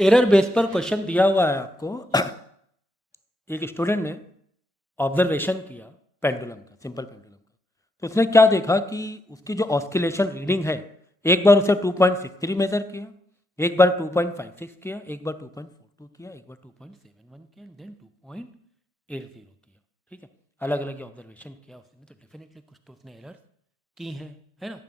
Error base पर question दिया हुआ है आपको। एक स्टूडेंट ने ऑब्जर्वेशन किया पेंडुलम का, सिंपल पेंडुलम का। तो उसने क्या देखा कि उसकी जो ऑस्किलेशन रीडिंग है, एक बार उसे 2.63 मेजर किया, एक बार 2.56 किया, एक बार 2.42 किया, एक बार 2.71 किया, देन 2.80 किया। ठीक है, अलग अलग ऑब्जर्वेशन किया उसने, तो डेफिनेटली कुछ तो उसने एरर की हैं, है ना।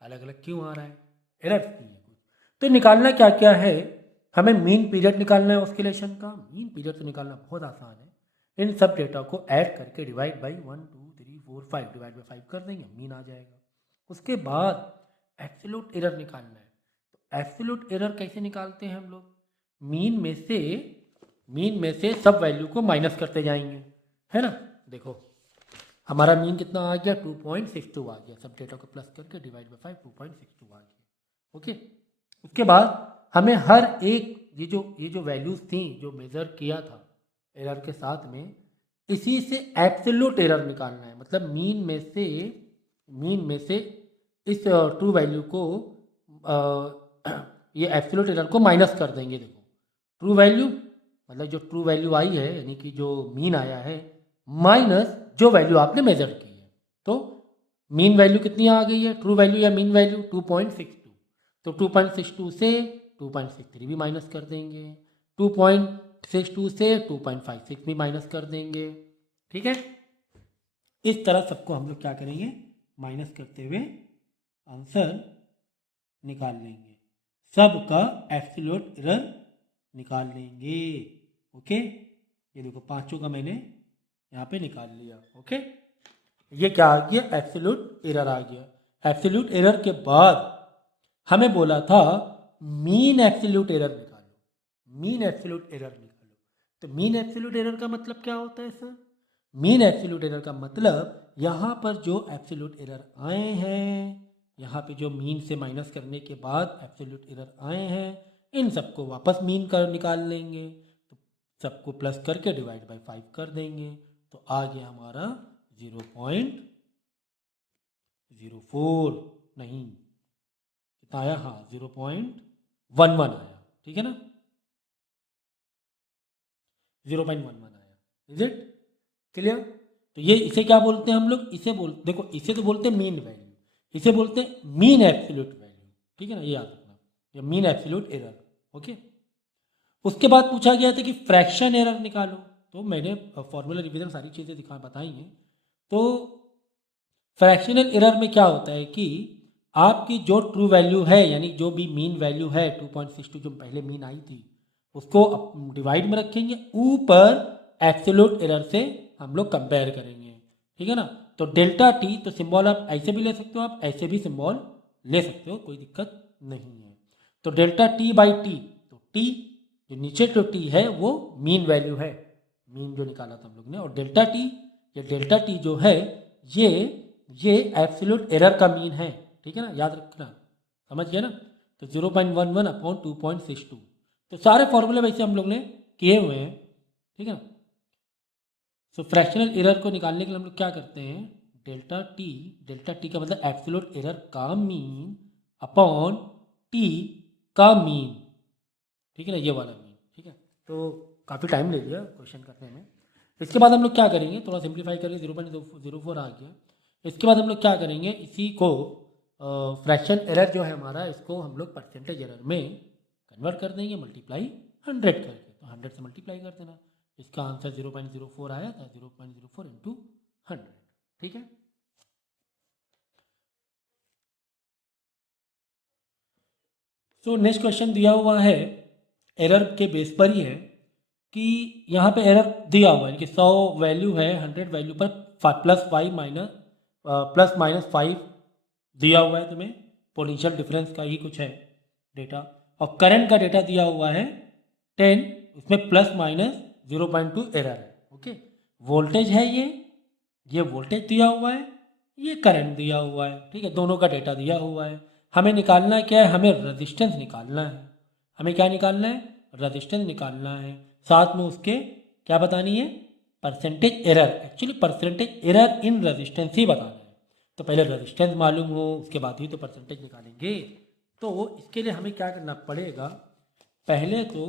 अलग अलग क्यों आ रहा है, एरर की है कुछ। तो निकालना क्या क्या है, हमें मीन पीरियड निकालना है ऑस्किलेशन का। मीन पीरियड तो निकालना बहुत आसान है। इन सब डेटा को ऐड करके डिवाइड बाई 1 2 3 4 5 डिवाइड बाई 5 कर देंगे, मीन आ जाएगा। उसके बाद एब्सोल्यूट एरर निकालना है। तो एब्सोल्यूट एरर कैसे निकालते हैं हम लोग, मीन में से सब वैल्यू को माइनस करते जाएंगे, है ना। देखो हमारा मीन कितना आ गया, 2.62 आ गया, सब डेटा को प्लस करके डिवाइड बाई 5 2.62 आ गया। ओके, उसके बाद हमें हर एक ये जो वैल्यूज थी जो मेजर किया था एरर के साथ में, इसी से एब्सोल्यूट एरर निकालना है। मतलब मीन में से इस ट्रू वैल्यू को ये एब्सोल्यूट एरर को माइनस कर देंगे। देखो ट्रू वैल्यू मतलब जो ट्रू वैल्यू आई है, यानी कि जो मीन आया है, माइनस जो वैल्यू आपने मेजर की है। तो मीन वैल्यू कितनी आ गई है, ट्रू वैल्यू या मीन वैल्यू 2.62। तो 2.62 से 2.63 भी माइनस कर देंगे, 2.62 से 2.56 भी माइनस कर देंगे। ठीक है, इस तरह सबको हम लोग क्या करेंगे, माइनस करते हुए आंसर निकाल लेंगे, सबका एब्सोल्यूट एरर निकाल लेंगे। ओके, ये देखो पांचों का मैंने यहाँ पे निकाल लिया। ओके, ये क्या आ गया, एब्सोल्यूट एरर आ गया। एब्सोल्यूट एरर के बाद हमें बोला था मीन एब्सोल्यूट एरर निकालो, मीन एब्सोल्यूट एरर निकालो। तो मीन एब्सोल्यूट एरर का मतलब क्या होता है सर, मीन एब्सोल्यूट एरर का मतलब यहाँ पर जो एब्सोल्यूट एरर आए हैं, यहाँ पे जो मीन से माइनस करने के बाद एब्सोल्यूट एरर आए हैं, इन सबको वापस मीन कर निकाल लेंगे। तो सबको प्लस करके डिवाइड बाई 5 कर देंगे, तो आ गया हमारा 0.04, नहीं कितना आया, हाँ 0.11 आया। ठीक है ना, 0.11 आया। Is it clear. तो ये इसे क्या बोलते हैं हम लोग, देखो इसे तो बोलते हैं मीन वैल्यू, इसे बोलते हैं मीन एब्सोल्यूट वैल्यू। ठीक है ना, ये याद रखना, ये मीन एब्सोल्यूट एरर। ओके, उसके बाद पूछा गया था कि फ्रैक्शन एरर निकालो। तो मैंने फॉर्मूला रिवीजन सारी चीज़ें बताई हैं। तो फ्रैक्शनल एरर में क्या होता है कि आपकी जो ट्रू वैल्यू है, यानी जो भी मीन वैल्यू है 2.62 जो पहले मीन आई थी, उसको डिवाइड में रखेंगे, ऊपर एब्सोल्यूट एरर से हम लोग कंपेयर करेंगे। ठीक है ना, तो डेल्टा टी, तो सिंबल आप ऐसे भी ले सकते हो, आप ऐसे भी सिंबल ले सकते हो, कोई दिक्कत नहीं है। तो डेल्टा टी बाई टी, तो टी जो नीचे जो टी है वो मीन वैल्यू है, मीन जो निकाला था हम लोग ने, और डेल्टा टी, ये डेल्टा टी जो है ये एब्सोल्यूट एरर का मीन है। ठीक है ना, याद रखना, समझ गया ना। तो 0.11 अपॉन 2.62, तो सारे फॉर्मूले वैसे हम लोग ने किए हुए हैं। ठीक है ना, सो फ्रैक्शनल एरर को निकालने के लिए हम लोग क्या करते हैं, डेल्टा टी का मतलब एब्सोल्यूट एरर का मीन अपॉन टी का मीन। ठीक है ना, ये वाला मीन। ठीक है, तो काफ़ी टाइम ले लिया क्वेश्चन करने में। इसके बाद हम लोग क्या करेंगे, थोड़ा सिंप्लीफाई करके 0.04 आ गया। इसके बाद हम लोग क्या करेंगे, इसी को फ्रैक्शन एरर जो है हमारा, इसको हम लोग परसेंटेज एरर में कन्वर्ट कर देंगे, मल्टीप्लाई 100 करके। तो 100 से मल्टीप्लाई कर देना, इसका आंसर 0.04 आया था, 0.04 इंटू 100। ठीक है, तो नेक्स्ट क्वेश्चन दिया हुआ है, एरर के बेस पर ही है कि यहाँ पे एरर दिया हुआ है कि 100 वैल्यू है, 100 वैल्यू पर प्लस माइनस 5 दिया हुआ है तुम्हें, पोटेंशियल डिफरेंस का ही कुछ है डेटा, और करंट का डेटा दिया हुआ है 10, उसमें प्लस माइनस 0.2 एरर है। ओके, वोल्टेज है ये वोल्टेज दिया हुआ है, ये करंट दिया हुआ है। ठीक है, दोनों का डेटा दिया हुआ है। हमें निकालना क्या है, हमें रेजिस्टेंस निकालना है। हमें क्या निकालना है, रेजिस्टेंस निकालना है, साथ में उसके क्या बतानी है, percentage error. Actually percentage error in resistance ही बताना है। तो पहले रेजिस्टेंस मालूम हो, उसके बाद ही तो परसेंटेज निकालेंगे। तो इसके लिए हमें क्या करना पड़ेगा, पहले तो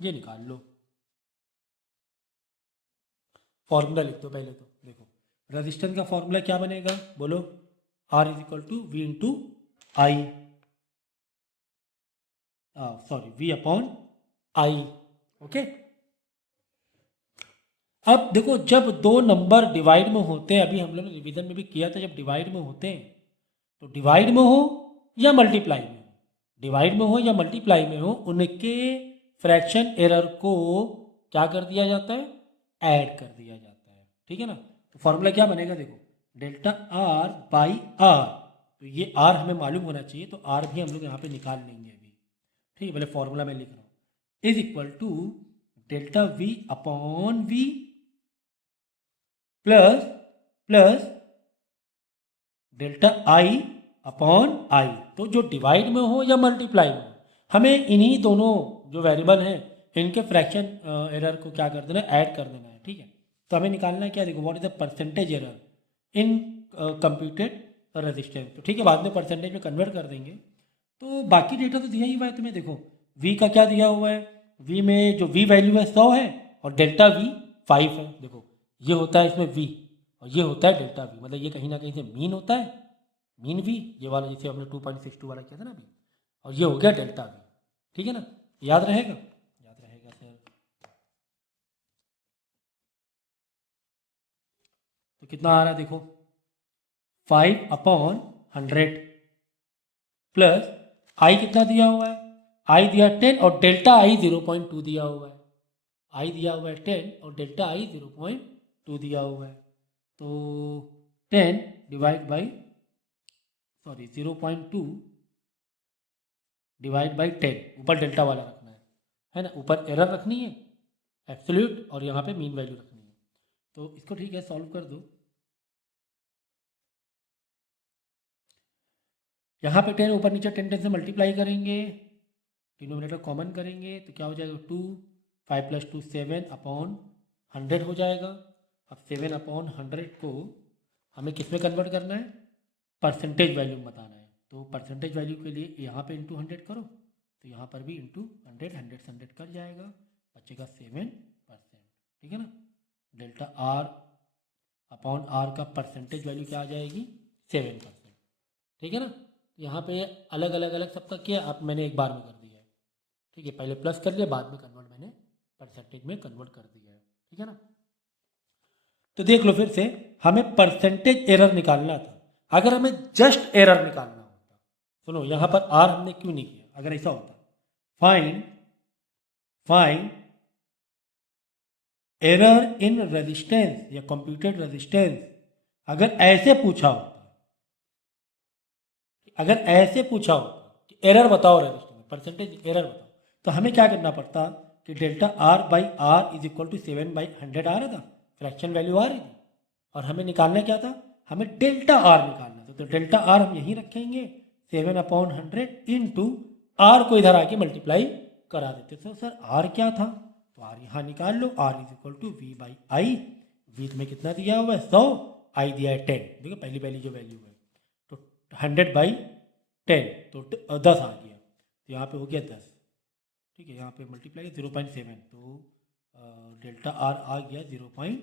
ये निकाल लो, फॉर्मूला लिख दो पहले। तो देखो रेजिस्टेंस का फॉर्मूला क्या बनेगा, बोलो, R is equal to V into I, sorry V upon I. Okay, अब देखो जब दो नंबर डिवाइड में होते हैं, अभी हम लोग ने रिवीजन में भी किया था, जब डिवाइड में होते हैं तो डिवाइड में हो या मल्टीप्लाई में हो, डिवाइड में हो या मल्टीप्लाई में हो, उनके फ्रैक्शन एरर को क्या कर दिया जाता है, ऐड कर दिया जाता है। ठीक है ना, तो फॉर्मूला क्या बनेगा, देखो डेल्टा आर बाई आर, तो ये आर हमें मालूम होना चाहिए, तो आर भी हम लोग यहाँ पे निकाल लेंगे अभी। ठीक है, पहले फॉर्मूला मैं लिख रहा हूँ, is equal to delta V upon V plus plus delta I upon I. तो जो डिवाइड में हो या मल्टीप्लाई में हो, हमें इन्हीं दोनों जो वेरिएबल हैं इनके फ्रैक्शन एरर को क्या कर देना है, ऐड कर देना है। ठीक है, तो हमें निकालना है क्या, देखो what is the percentage error in computed resistance. तो ठीक है, बाद में परसेंटेज में कन्वर्ट कर देंगे। तो बाकी डेटा तो दिया ही हुआ है तुम्हें, देखो वी का क्या दिया हुआ है, वी में जो वी वैल्यू है 100 है और डेल्टा वी 5 है। देखो ये होता है इसमें वी और ये होता है डेल्टा वी, मतलब ये कहीं ना कहीं से मीन होता है, मीन वी ये वाला जैसे हमने 2.62 वाला किया था ना अभी, और ये हो गया डेल्टा वी। ठीक है ना, याद रहेगा, याद रहेगा सर। तो कितना आ रहा है देखो, 5/100 प्लस आई कितना दिया हुआ है, आई दिया 10 और डेल्टा आई 0.2 दिया हुआ है, आई दिया हुआ है 10 और डेल्टा आई 0.2 दिया हुआ है। तो 10 divide by, sorry 0.2 divide by 10, ऊपर डेल्टा वाला रखना है ना, ऊपर एरर रखनी है एब्सोल्यूट और यहाँ पे मीन वैल्यू रखनी है। तो इसको ठीक है सॉल्व कर दो, यहाँ पे 10 ऊपर नीचे 10 10 से मल्टीप्लाई करेंगे, डिनोमिनेटर कॉमन करेंगे तो क्या हो जाएगा 2, 5 प्लस 2 7/100 हो जाएगा। अब 7/100 को हमें किस में कन्वर्ट करना है, परसेंटेज वैल्यू में बताना है। तो परसेंटेज वैल्यू के लिए यहाँ पे इंटू 100 करो, तो यहाँ पर भी इंटू 100, 100 से 100 कर जाएगा, बचेगा 7%। ठीक है ना, डेल्टा आर अपॉन आर का परसेंटेज वैल्यू क्या आ जाएगी, 7%। ठीक है ना, यहाँ पे अलग अलग अलग सबका किया, अब मैंने एक बार में कर दिया है। ठीक है, पहले प्लस कर लिया, बाद में कन्वर्ट मैंने परसेंटेज में कन्वर्ट कर दिया है। ठीक है ना, तो देख लो फिर से, हमें परसेंटेज एरर निकालना था। अगर हमें जस्ट एरर निकालना होता, सुनो यहाँ पर आर हमने क्यों नहीं किया, अगर ऐसा होता find find error in resistance या कंप्यूटेड रेजिस्टेंस, अगर ऐसे पूछा होता, अगर ऐसे पूछा होता कि एरर बताओ रेजिस्टेंस परसेंटेज एरर बताओ, तो हमें क्या करना पड़ता कि delta R by R is equal to 7/100 आ रहा था, फ्रैक्शन वैल्यू आ रही थी, और हमें निकालना क्या था, हमें डेल्टा आर निकालना था। तो डेल्टा आर हम यहीं रखेंगे, 7/100 इंटू आर को इधर आके मल्टीप्लाई करा देते। तो सर आर क्या था, तो आर यहाँ निकाल लो, R is equal to V by I, V में कितना दिया हुआ है 100, आई दिया है 10, देखो पहली पहली जो वैल्यू है, तो 100/10 तो 10 आ गया, तो यहाँ पे हो गया 10। ठीक है, यहाँ पे मल्टीप्लाई 0.7, तो डेल्टा आर आ गया 0.7।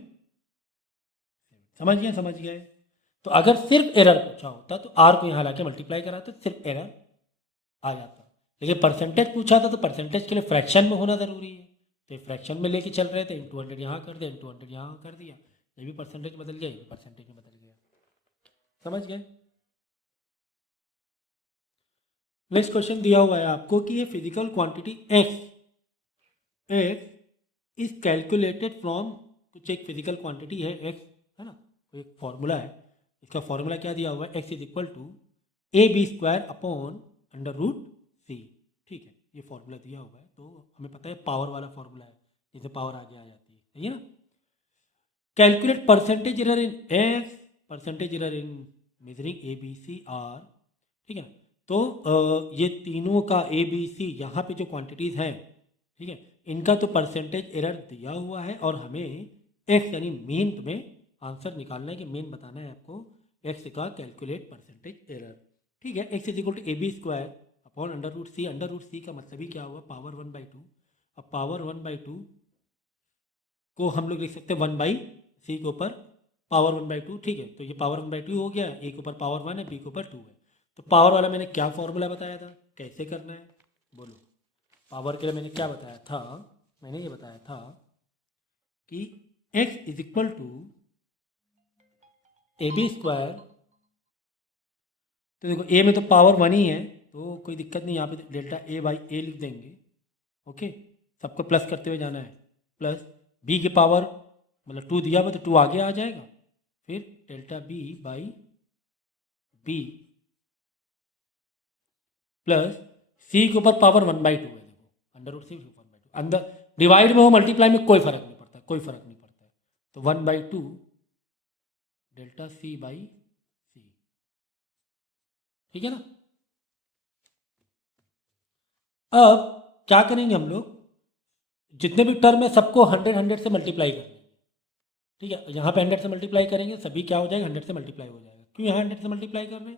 समझ गए। तो अगर सिर्फ एरर पूछा होता तो आर को यहाँ लाके मल्टीप्लाई करा तो सिर्फ एरर आ जाता, लेकिन परसेंटेज पूछा था तो परसेंटेज के लिए फ्रैक्शन में होना ज़रूरी है, तो फ्रैक्शन में लेके चल रहे थे, इंटू 100 यहाँ कर दिया, इंटू 100 यहाँ कर दिया, ये भी परसेंटेज बदल गया, ये भी परसेंटेज में बदल गया। समझ गए। नेक्स्ट क्वेश्चन दिया हुआ है आपको कि ये physical quantity x is calculated from, कुछ एक फिजिकल क्वांटिटी है एक्स, है ना, कोई एक फॉर्मूला है, इसका फॉर्मूला क्या दिया हुआ है, X is equal to AB² upon √C। ठीक है, ये फॉर्मूला दिया हुआ है, तो हमें पता है पावर वाला फॉर्मूला है, जिसे पावर आगे आ जाती है, सही है ना। कैलकुलेट परसेंटेज एरर इन एक्स, परसेंटेज एरर इन मेजरिंग ABCR। ठीक है, तो ये तीनों का ABC यहाँ पे जो क्वांटिटीज़ हैं, ठीक है, इनका तो परसेंटेज एरर दिया हुआ है, और हमें एक्स यानी मीन में आंसर निकालना है कि मीन बताना है आपको एक्स का कैलकुलेट परसेंटेज एरर। ठीक है, X is equal to AB² upon √c। √c का मतलब ही क्या हुआ, पावर 1/2। अब पावर 1/2 को हम लोग लिख सकते हैं 1/c के ऊपर पावर 1/2, ठीक है। तो ये पावर 1/2 हो गया, ए के ऊपर पावर 1 है, बी के ऊपर 2 है। तो पावर वाला मैंने क्या फॉर्मूला बताया था, कैसे करना है बोलो। पावर के लिए मैंने क्या बताया था, मैंने ये बताया था कि x is equal to AB²। तो देखो ए में तो पावर 1 ही है, तो कोई दिक्कत नहीं, यहाँ पे डेल्टा a/a लिख देंगे, ओके। सबको प्लस करते हुए जाना है, प्लस b की पावर मतलब 2 दिया हुआ तो 2 आगे आ जाएगा, फिर डेल्टा b/b प्लस c के ऊपर पावर 1/2 है, देखो √c के ऊपर 1/2, अंदर डिवाइड में हो मल्टीप्लाई में कोई फर्क नहीं पड़ता, कोई फर्क नहीं पड़ता है। तो 1/2 डेल्टा c/c, ठीक है ना। अब क्या करेंगे हम लोग, जितने भी टर्म है सबको 100 से मल्टीप्लाई कर लेंगे, ठीक है। यहाँ पे 100 से मल्टीप्लाई करेंगे, सभी क्या हो जाएगा, 100 से मल्टीप्लाई हो जाएगा। क्यों यहाँ 100 से मल्टीप्लाई कर रहे हैं,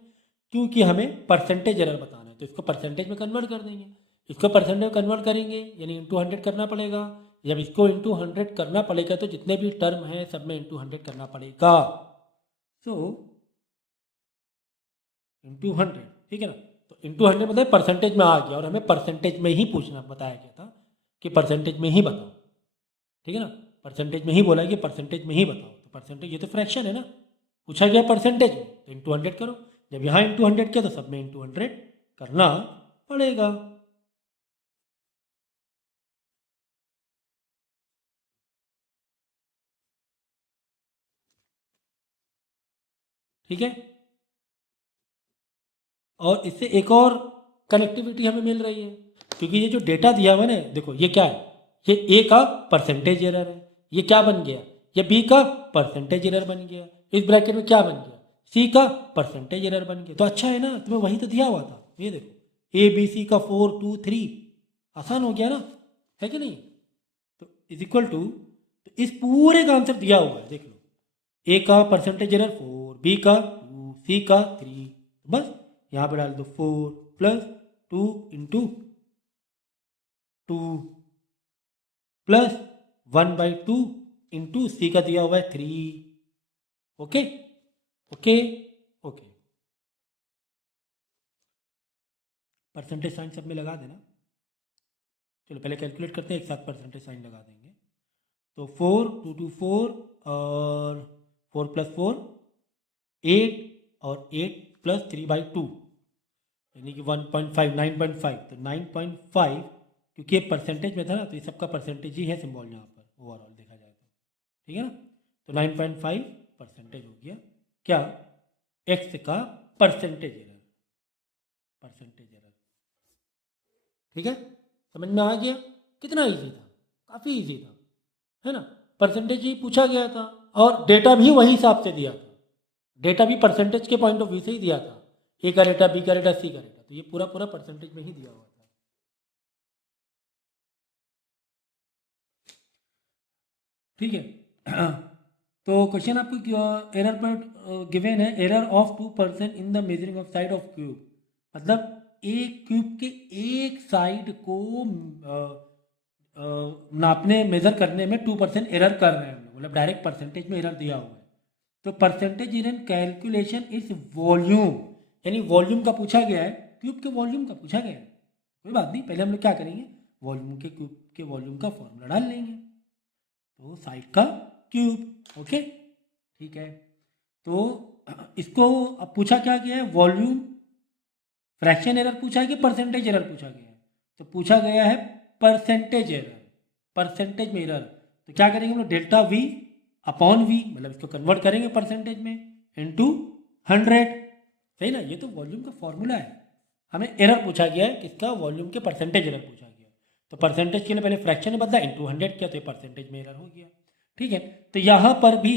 क्योंकि हमें परसेंटेज एरर बताना है, तो इसको परसेंटेज में कन्वर्ट कर देंगे। इसको परसेंटेज में कन्वर्ट करेंगे यानी इंटू 100 करना पड़ेगा। जब इसको इंटू 100 करना पड़ेगा तो जितने भी टर्म हैं सब में इंटू 100 करना पड़ेगा। सो इंटू 100, ठीक है ना। तो इंटू 100 मतलब परसेंटेज में आ गया, और हमें परसेंटेज में ही पूछना बताया गया था कि परसेंटेज में ही बताओ, ठीक है ना। परसेंटेज में ही बोला कि परसेंटेज में ही बताओ, तो परसेंटेज ये तो फ्रैक्शन है ना, पूछा गया परसेंटेज में, तो इंटू 100 करो। जब यहाँ इंटू 100 किया तो सब में इंटू 100 करना पड़ेगा, ठीक है। और इससे एक और कनेक्टिविटी हमें मिल रही है, क्योंकि ये जो डेटा दिया हुआ है ना, देखो ये क्या है, ये ए का परसेंटेज एरर है, ये क्या बन गया, ये बी का परसेंटेज एरर बन गया, इस ब्रैकेट में क्या बन गया, सी का परसेंटेज एरर बन गया। तो अच्छा है ना, तुम्हें वही तो दिया हुआ था, ये देखो ABC का 4 2 3, आसान हो गया ना, है कि नहीं। तो इज इक्वल टू, तो इस पूरे का आंसर दिया हुआ है, देख लो। ए का परसेंटेज एरर 4, बी का 2, सी का 3, बस यहाँ पे डाल दो 4 plus 2 into 2 plus 1/2 into C का दिया हुआ है 3, okay okay okay. Percentage sign सब में लगा देना। चलो पहले कैलकुलेट करते हैं, एक साथ परसेंटेज साइन लगा देंगे। तो 4 2 2 4 और 4 + 4 8, और 8 + 3/2 यानी कि 1.5 9.5। तो 9.5 क्योंकि ये परसेंटेज में था ना, तो ये सबका परसेंटेज ही है सिंबल यहाँ पर ओवरऑल देखा जाए तो, ठीक है ना। तो 9.5 परसेंटेज हो गया क्या, एक्स का परसेंटेज एरर, परसेंटेज एरर, ठीक है। समझ में आ गया, कितना इजी था, काफ़ी इजी था, है ना। परसेंटेज ही पूछा गया था, और डेटा भी वही हिसाब से दिया था, डेटा भी परसेंटेज के पॉइंट ऑफ व्यू से ही दिया था, ए का डेटा, बी का डेटा, सी का डेटा, तो ये पूरा पूरा परसेंटेज में ही दिया हुआ था, ठीक है। तो क्वेश्चन आपको एरर पर गिवन है, error of 2% in the measuring of side of cube, मतलब एक क्यूब के एक साइड को नापने मेजर करने में 2% एरर कर रहे हैं हम लोग, मतलब डायरेक्ट परसेंटेज में एरर दिया हुआ है। तो percentage in calculation is volume, यानी वॉल्यूम का पूछा गया है, क्यूब के वॉल्यूम का पूछा गया है। कोई बात नहीं, पहले हम लोग क्या करेंगे, वॉल्यूम के क्यूब के वॉल्यूम का फॉर्मूला डाल लेंगे, तो साइड का क्यूब, ओके ठीक है। तो इसको अब पूछा क्या गया है, वॉल्यूम फ्रैक्शन एरर पूछा है कि परसेंटेज एरर पूछा गया है, तो पूछा गया है परसेंटेज एरर, परसेंटेज में एरर। तो क्या करेंगे हम लोग, डेल्टा V अपॉन V, मतलब इसको कन्वर्ट करेंगे परसेंटेज में इंटू 100, सही ना। ये तो वॉल्यूम का फॉर्मूला है, हमें एरर पूछा गया है किसका, वॉल्यूम के परसेंटेज एरर पूछा गया है। तो परसेंटेज के लिए पहले फ्रैक्शन में बदला, इंटू 100 किया, तो ये परसेंटेज में एरर हो गया, ठीक है। तो यहाँ पर भी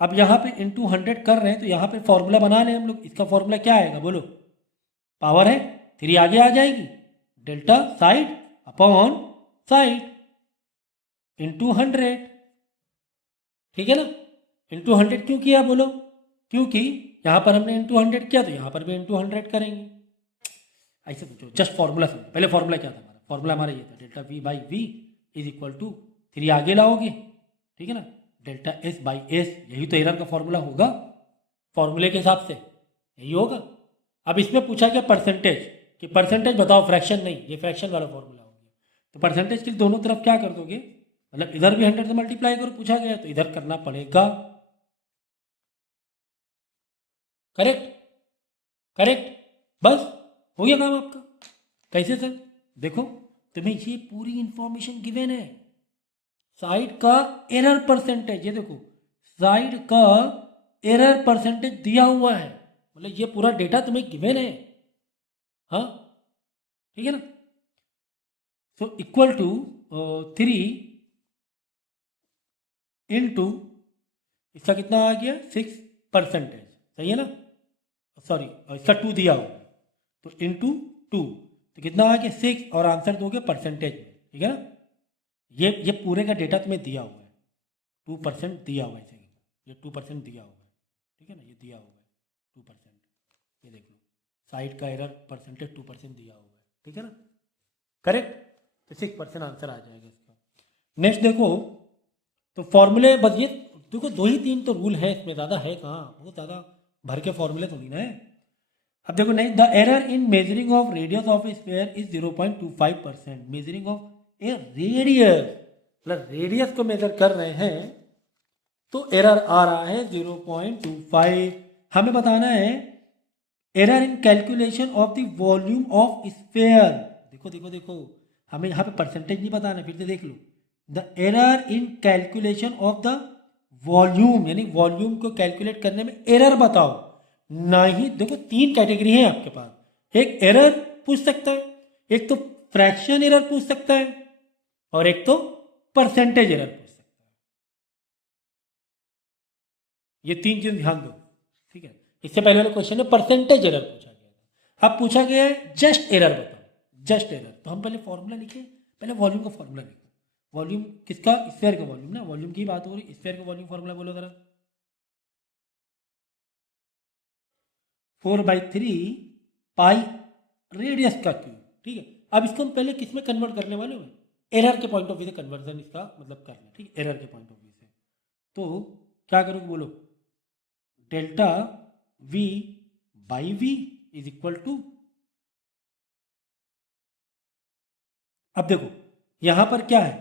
अब यहाँ पे इंटू 100 कर रहे हैं, तो यहाँ पे फॉर्मूला बना लें हम लोग। इसका फॉर्मूला क्या आएगा बोलो, पावर है 3 आगे आ जाएगी, delta side upon side into 100, ठीक है ना। इंटू 100 क्यों किया बोलो, क्योंकि यहाँ पर हमने इंटू 100 किया, तो यहाँ पर भी इंटू 100 करेंगे। ऐसे सोचो, जस्ट फॉर्मूला समझो। पहले फॉर्मूला क्या था हमारा? फॉर्मूला हमारा ये था delta V by V is equal to 3 आगे लाओगे, ठीक है ना, डेल्टा एस बाई एस, यही तो एरर का फॉर्मूला होगा, फॉर्मूले के हिसाब से यही होगा। अब इसमें पूछा गया परसेंटेज, कि परसेंटेज बताओ, फ्रैक्शन नहीं, ये फ्रैक्शन वाला फॉर्मूला हो गया। तो परसेंटेज के लिए दोनों तरफ क्या कर दोगे, मतलब इधर भी 100 से मल्टीप्लाई करो, पूछा गया तो इधर करना पड़ेगा। करेक्ट, करेक्ट, बस हो गया काम आपका। कैसे सर? देखो, तुम्हें ये पूरी इंफॉर्मेशन गिवन है, साइड का एरर परसेंटेज, ये देखो साइड का एरर परसेंटेज दिया हुआ है, मतलब ये पूरा डेटा तुम्हें गिवन है। हाँ, ठीक है ना। सो इक्वल टू 3 इंटू इसका कितना आ गया 6%, सही है ना, सॉरी इसका 2 दिया हुआ है, तो इंटू 2 तो कितना आ गया 6, और आंसर दोगे परसेंटेज में, ठीक है ना। ये पूरे का डेटा तुम्हें दिया हुआ है, 2% दिया हुआ है इसे, ये 2% दिया हुआ है, ठीक है ना, ये दिया हुआ है 2%, ये देख लो साइड का एरर परसेंटेज 2% दिया हुआ है, ठीक है ना, करेक्ट। तो 6% आंसर आ जाएगा इसका। नेक्स्ट देखो, तो फॉर्मूले बस ये देखो, 2 ही 3 तो रूल है इसमें, ज़्यादा है कहाँ, बहुत ज़्यादा भर के फॉर्मूले तो नहीं ना है। अब देखो नहीं, the error in measuring of radius of A sphere is 0.25%, measuring of A radius, मतलब रेडियस को मेजर कर रहे हैं तो एरर आ रहा है 0.25। हमें बताना है error in calculation of the volume of sphere. देखो देखो देखो, हमें यहाँ पे परसेंटेज नहीं बताना, फिर से देख लो, the error in calculation of the volume, यानी वॉल्यूम को कैलकुलेट करने में एरर बताओ। नहीं, देखो 3 कैटेगरी है आपके पास, एक एरर पूछ सकता है, एक तो फ्रैक्शन एरर पूछ सकता है, और एक तो परसेंटेज एरर पूछ सकता है। ये 3 चीज ध्यान दो, ठीक है। इससे पहले वाले क्वेश्चन में परसेंटेज एरर पूछा गया था, अब पूछा गया है जस्ट एरर बताओ, जस्ट एरर। तो हम पहले फॉर्मूला लिखे, पहले वॉल्यूम का फॉर्मूला लिखो। वॉल्यूम किसका? स्फीयर का वॉल्यूम ना, वॉल्यूम की बात हो रही, स्फीयर का वॉल्यूम फॉर्मूला बोलो जरा। 4/3 पाई रेडियस का क्यूब, ठीक है। अब इसको हम पहले किस में कन्वर्ट करने वाले हैं? एरर के पॉइंट ऑफ व्यू से कन्वर्जन इसका मतलब करना, ठीक है, एरर के पॉइंट ऑफ व्यू से। तो क्या करोगे बोलो, delta V by V is equal to, अब देखो यहां पर क्या है,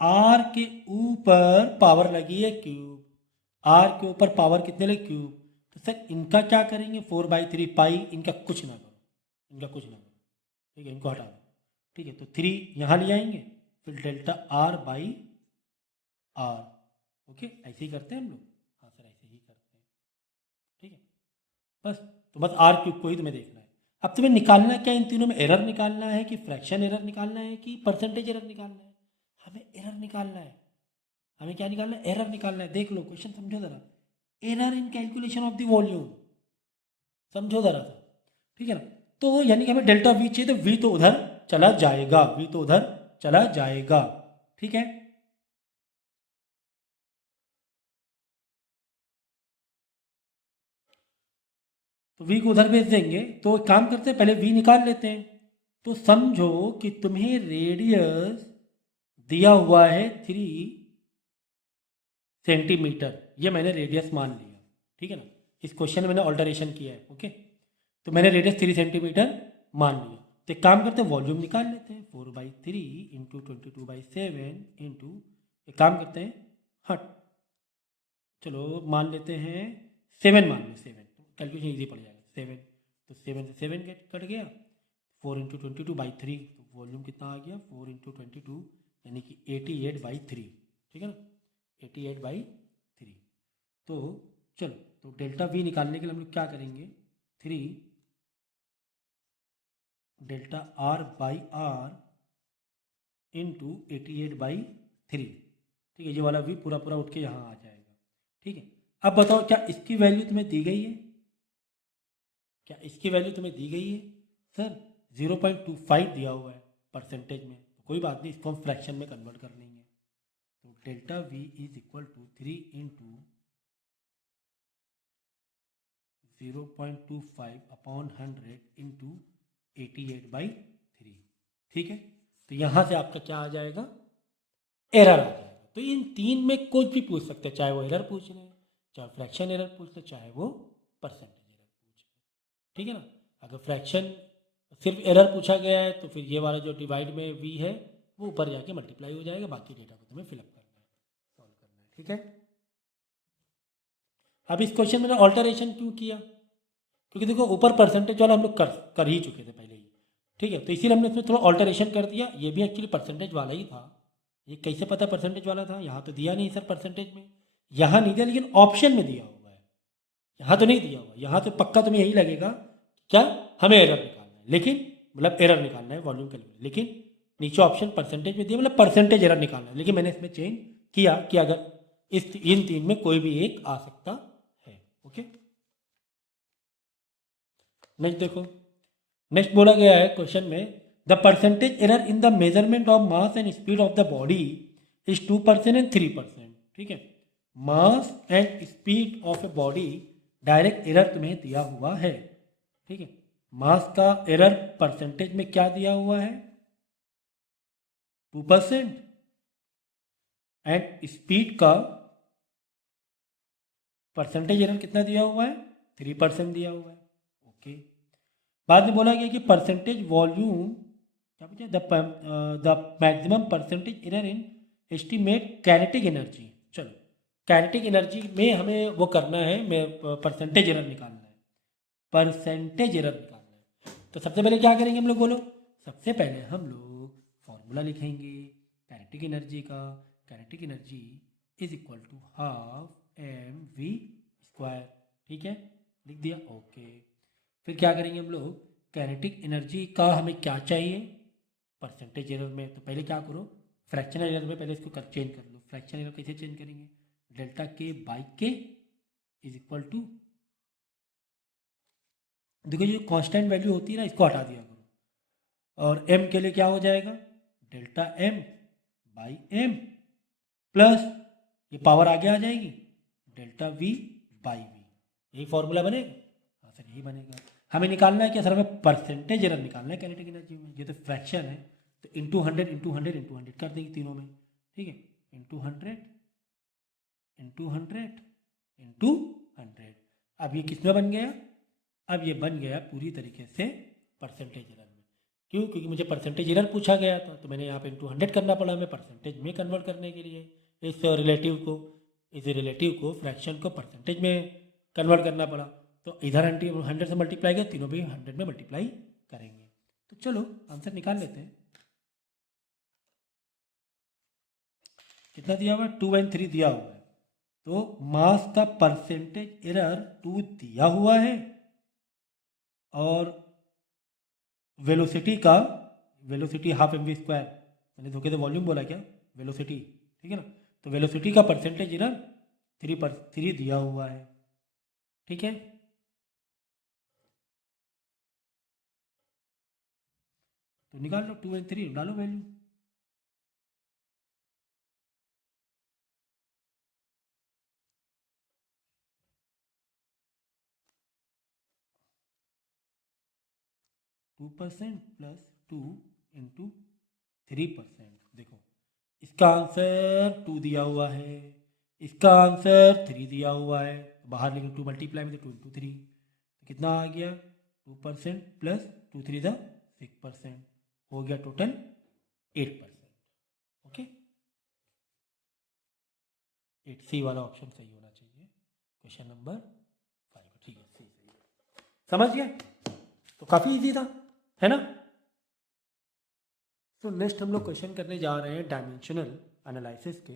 आर के ऊपर पावर लगी है क्यूब, आर के ऊपर पावर कितने लगे क्यूब, तो सर इनका क्या करेंगे 4/3 पाई, इनका कुछ ना करो, इनका कुछ ना करो, ठीक है, इनको हटा दो, ठीक है। तो 3 यहाँ ले आएंगे, फिर delta R by R, okay, ऐसे ही करते हैं हम लोग, हाँ सर ऐसे ही करते हैं, ठीक है। बस, तो बस आर क्यूब को ही तुम्हें देखना है। अब तुम्हें निकालना क्या, इन तीनों में एरर निकालना है कि फ्रैक्शन एरर निकालना है कि परसेंटेज एरर निकालना है? हमें एरर निकालना है, हमें क्या निकालना है, एरर निकालना है। देख लो क्वेश्चन समझो जरा, error in calculation of the volume, समझो जरा सा, ठीक है ना। तो यानी कि हमें डेल्टा वी चाहिए, तो वी तो उधर चला जाएगा, वी तो उधर चला जाएगा, ठीक है। तो वी को उधर भेज देंगे, तो एक काम करते हैं, पहले वी निकाल लेते हैं। तो समझो कि तुम्हें रेडियस दिया हुआ है 3 सेंटीमीटर, ये मैंने रेडियस मान लिया, ठीक है ना। इस क्वेश्चन में मैंने ऑल्टरेशन किया है, ओके। तो मैंने रेडियस 3 सेंटीमीटर मान लिया, तो एक काम करते हैं वॉल्यूम निकाल लेते हैं, 4/3 इंटू 22/7 इंटू, एक काम करते हैं, हाँ चलो मान लेते हैं 7, मान लो 7, तो कैलकुलेशन ईजी पड़ जाएगा, 7, तो 7 से 7 कट गया, 4 × 22/3, तो वॉल्यूम कितना आ गया 4 × 22, यानी कि 88/3, ठीक है ना, 88/3। तो चलो, तो डेल्टा वी निकालने के लिए हम लोग क्या करेंगे, 3 delta R by R into 88/3, ठीक है, ये वाला वी पूरा पूरा उठ के यहाँ आ जाएगा, ठीक है। अब बताओ क्या इसकी वैल्यू तुम्हें दी गई है, क्या इसकी वैल्यू तुम्हें दी गई है? सर 0.25 दिया हुआ है परसेंटेज में, तो कोई बात नहीं, इसको हम फ्रैक्शन में कन्वर्ट कर लेंगे। तो delta V is equal to 3 into 0.25 upon 100 into 88/3, ठीक है। तो यहाँ से आपका क्या आ जाएगा, एरर आ जाएगा। तो इन तीन में कुछ भी पूछ सकते हैं, चाहे वो एरर पूछ रहे हैं, चाहे फ्रैक्शन एरर पूछ रहे, चाहे वो परसेंटेज एरर पूछ रहे, ठीक है ना। अगर फ्रैक्शन सिर्फ एरर पूछा गया है तो फिर ये वाला जो डिवाइड में वी है वो ऊपर जाके मल्टीप्लाई हो जाएगा, बाकी डेटा को तुम्हें फिलअप करना है, सॉल्व करना है, ठीक है। अब इस क्वेश्चन में ऑल्टरेशन क्यों किया, क्योंकि देखो ऊपर परसेंटेज वाला हम लोग कर ही चुके थे पहले ही, ठीक है। तो इसीलिए हमने इसमें थोड़ा ऑल्टरेशन कर दिया। ये भी एक्चुअली परसेंटेज वाला ही था। ये कैसे पता परसेंटेज वाला था, यहाँ तो दिया नहीं सर परसेंटेज में, यहाँ नहीं दिया लेकिन ऑप्शन में दिया हुआ है, यहाँ तो नहीं दिया हुआ। यहाँ तो पक्का तुम्हें यही लगेगा क्या हमें एरर निकालना है, लेकिन मतलब एरर निकालना है वॉल्यूम कैलकुलेशन, लेकिन नीचे ऑप्शन परसेंटेज में दिया, मतलब परसेंटेज एरर निकालना है। लेकिन मैंने इसमें चेंज किया कि अगर इन तीन में कोई भी एक आ सकता है, ओके। नेक्स्ट देखो, नेक्स्ट बोला गया है क्वेश्चन में, the percentage error in the measurement of mass and speed of the body is 2% and 3%, ठीक है। Mass and speed of a body direct error तुम्हें दिया हुआ है, ठीक है। मास का एरर परसेंटेज में क्या दिया हुआ है, 2%, एंड स्पीड का परसेंटेज एरर कितना दिया हुआ है, 3% दिया हुआ है, ओके। बाद में बोला गया कि परसेंटेज वॉल्यूम क्या पूछा, the maximum percentage error in estimate kinetic energy. चलो काइनेटिक एनर्जी में हमें वो करना है, मैं परसेंटेज एरर निकालना है, परसेंटेज एरर निकालना है। तो सबसे पहले क्या करेंगे हम लोग, बोलो। सबसे पहले हम लोग फॉर्मूला लिखेंगे काइनेटिक एनर्जी का। Kinetic energy is equal to half mv², ठीक है, लिख दिया, ओके। फिर क्या करेंगे हम लोग, काइनेटिक एनर्जी का हमें क्या चाहिए, परसेंटेज एरर में। तो पहले क्या करो, फ्रैक्शनल एरर में पहले इसको चेंज कर लो। फ्रैक्शनल एरर कैसे चेंज करेंगे, डेल्टा के बाई के इज इक्वल टू, देखो ये जो कांस्टेंट वैल्यू होती है ना, इसको हटा दिया करो, और m के लिए क्या हो जाएगा, delta m by m plus ये पावर आगे आ जाएगी, डेल्टा v बाई v। यही फॉर्मूला बनेगा, हाँ सर यही बनेगा। हमें निकालना है क्या सर, हमें परसेंटेज एरर निकालना है काइनेटिक एनर्जी में। ये तो फ्रैक्शन है, तो इंटू 100 इंटू 100 इंटू 100 कर देंगे तीनों में, ठीक है। Into 100 into 100 into 100। अब ये किस में बन गया, अब ये बन गया पूरी तरीके से परसेंटेज एरर में। क्यों, क्योंकि मुझे परसेंटेज एरर पूछा गया था, तो मैंने यहाँ पे इंटू 100 करना पड़ा हमें परसेंटेज में कन्वर्ट करने के लिए। इस रिलेटिव को फ्रैक्शन को परसेंटेज में कन्वर्ट करना पड़ा, तो इधर 100 से मल्टीप्लाई किया, तीनों भी 100 में मल्टीप्लाई करेंगे। तो चलो आंसर निकाल लेते हैं। कितना दिया हुआ है, 2 और 3 दिया हुआ है। तो मास का परसेंटेज एरर 2 दिया हुआ है, और वेलोसिटी का, वेलोसिटी हाफ mv², मैंने धोखे से वॉल्यूम बोला क्या, वेलोसिटी, ठीक है ना। तो वेलोसिटी का परसेंटेज एरर 3 दिया हुआ है, ठीक है। तो निकाल लो 2 और 3 डालो value, two percent plus 2 into 3%। देखो इसका आंसर 2 दिया हुआ है, इसका आंसर 3 दिया हुआ है, बाहर लेकिन 2 मल्टीप्लाई में, तो 2 इंटू 3, तो कितना आ गया, 2% प्लस 2 3 6%, हो गया टोटल 8%, ओके। 8C वाला ऑप्शन सही होना चाहिए, क्वेश्चन नंबर 5, ठीक है, सही सही समझ गए। तो काफ़ी इजी था, है ना। तो नेक्स्ट हम लोग क्वेश्चन करने जा रहे हैं डायमेंशनल एनालिसिस के,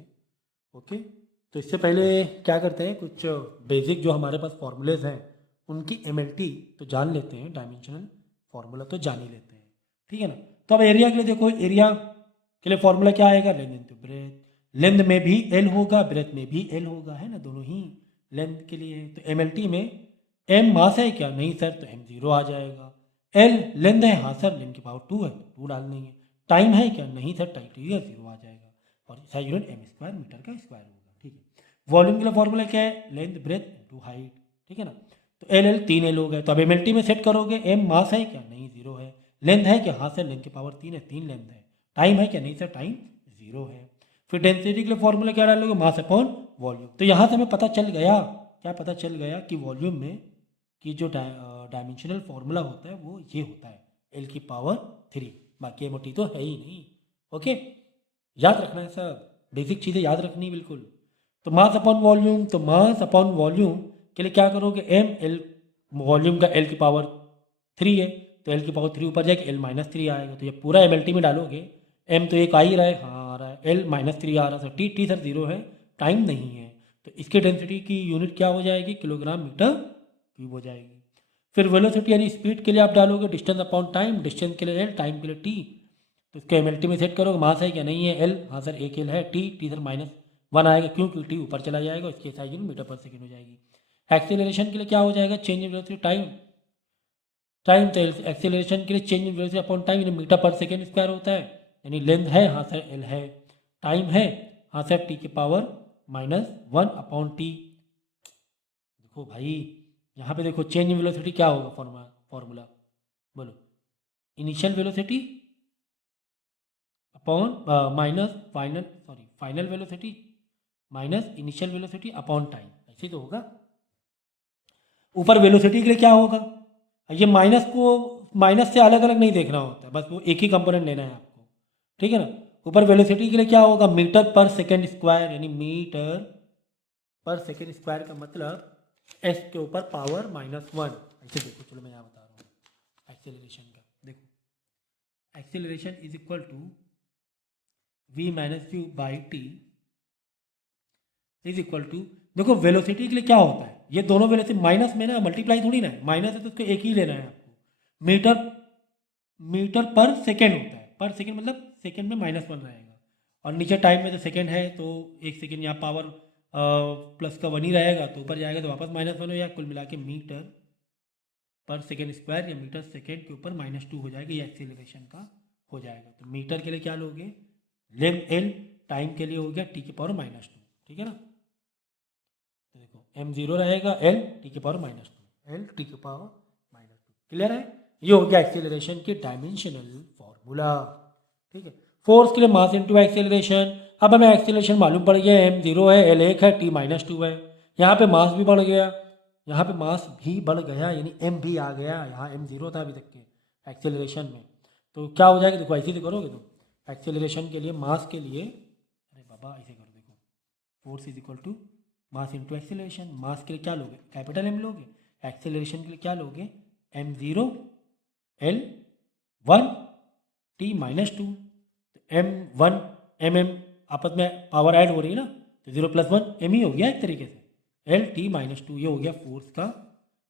ओके। तो इससे पहले क्या करते हैं, कुछ बेसिक जो हमारे पास फॉर्मूलेज हैं उनकी MLT तो जान लेते हैं, डायमेंशनल फार्मूला तो जान ही लेते हैं, ठीक है ना। तो अब एरिया के लिए देखो, एरिया के लिए फॉर्मूला क्या आएगा, लेंथ इंटू ब्रेथ। लेंथ में भी L होगा, ब्रेथ में भी L होगा, है ना, दोनों ही लेंथ के लिए है। तो MLT में M मास है क्या, नहीं सर, तो M 0 आ जाएगा। L लेंथ है, हाँ सर, लेंथ की पावर 2 है, तो 2 डाल देंगे। टाइम है क्या, नहीं सर, टाइम 0 आ जाएगा, और इसका यूनिट m² मीटर का स्क्वायर होगा, ठीक है। वॉल्यूम के लिए फॉर्मूला क्या है, लेंथ ब्रेथ इंटू हाइट, ठीक है ना। तो L 3 L हो गए। तो अब MLT में सेट करोगे, M मास है क्या, नहीं 0 है, लेंथ है क्या, हाँ सर लेंथ की पावर 3 है, 3 लेंथ है। टाइम है क्या, नहीं सर टाइम 0 है। फिर डेंसिटी के लिए फॉर्मूला क्या डालोगे, मास अपॉन वॉल्यूम। तो यहाँ से हमें पता चल गया, क्या पता चल गया कि वॉल्यूम में कि जो डायमेंशनल फॉर्मूला होता है वो ये होता है एल की पावर 3, बाकी एमओटी तो है ही नहीं। ओके, याद रखना है सर, बेसिक चीज़ें याद रखनी है बिल्कुल। तो मास अपॉन वॉल्यूम, तो मास अपॉन वॉल्यूम के लिए क्या करोगे, एम एल, वॉल्यूम का एल की पावर 3 है तो एल की पावर 3 ऊपर जाएगा, एल माइनस 3 आएगा। तो ये पूरा एम एल टी में डालोगे, एम तो एक आ ही रहा है, हाँ आ रहा है, एल माइनस 3 आ रहा है, टी टी सर 0 है, टाइम नहीं है, तो इसकी डेंसिटी की यूनिट क्या हो जाएगी, किलोग्राम मीटर क्यूब हो जाएगी। फिर वेलोसिटी यानी स्पीड के लिए आप डालोगे डिस्टेंस अपॉन टाइम, डिस्टेंस के लिए एल, टाइम के लिए टी। तो इसके एम एल टी में सेट करोगे, मास है क्या, नहीं है, एल, हाँ सर एक एल है, टी टी सर -1 आएगा, क्योंकि टी ऊपर चला जाएगा, इसकी SI यूनिट मीटर पर सेकेंड हो जाएगी। एक्सेलरेशन के लिए क्या हो जाएगा, change in velocity time, time तो एक्सेलरेशन के लिए change in velocity upon time यानी मीटर पर सेकेंड स्क्वायर होता है, यानी लेंथ है, हाँ सर एल है, टाइम है, हाँ सर टी की पावर -1 अपॉन टी। देखो भाई यहाँ पे देखो चेंज इन वेलोसिटी क्या होगा, फॉर्मूला बोलो, initial velocity upon final velocity minus initial velocity upon time, ऐसे तो होगा। ऊपर वेलोसिटी के लिए क्या होगा, ये माइनस को माइनस से अलग अलग नहीं देखना होता है, बस वो एक ही कंपोनेंट लेना है आपको, ठीक है ना। ऊपर वेलोसिटी के लिए क्या होगा, मीटर पर सेकेंड स्क्वायर, यानी मीटर पर सेकेंड स्क्वायर का मतलब एस के ऊपर पावर -1, ऐसे देखो, चलो मैं यहाँ बता रहा हूँ एक्सेलरेशन का। देखो acceleration is equal to v minus Q by T is equal to, देखो वेलोसिटी के लिए क्या होता है, ये दोनों वेलोसिटी माइनस में ना मल्टीप्लाई थोड़ी ना है, माइनस है तो उसको एक ही लेना है आपको, मीटर मीटर पर सेकेंड होता है, पर सेकेंड मतलब सेकेंड में -1 रहेगा, और नीचे टाइम में तो सेकेंड है तो एक सेकेंड यहाँ पावर प्लस का 1 ही रहेगा, तो ऊपर जाएगा तो वापस -1 हो जाएगा, कुल मिला के मीटर पर सेकेंड स्क्वायर या मीटर सेकेंड के ऊपर -2 हो जाएगा, ये एक्सेलरेशन का हो जाएगा। तो मीटर के लिए क्या लोगे, लेम एल, टाइम के लिए हो गया टी की पावर -2, ठीक है ना। तो देखो m0 रहेगा एल टी की पावर -2, एल टी की पावर -2, क्लियर है। ये हो गया एक्सेलरेशन की डायमेंशनल फॉर्मूला, ठीक है। फोर्स के लिए मास इनटू एक्सेलरेशन, अब हमें एक्सेलरेशन मालूम पड़ गया, m0 है, एल 1 है, टी -2 है, यहाँ पे मास भी बढ़ गया, यहाँ पे मास भी बढ़ गया, यानी m भी आ गया, यहाँ m0 था अभी तक के एक्सेलरेशन में, तो क्या हो जाएगा, देखो ऐसे ही करोगे तो एक्सेलरेशन के लिए मास के लिए, अरे बाबा ऐसे करो, देखो force is equal to mass into acceleration, mass के लिए क्या लोगे, कैपिटल M लोगे, एक्सेलरेशन के लिए क्या लोगे, m0 L 1 T -2, m1 mm आपस में पावर ऐड हो रही है ना, तो 0 + 1 m ही हो गया एक तरीके से, L T -2, ये हो गया फोर्स का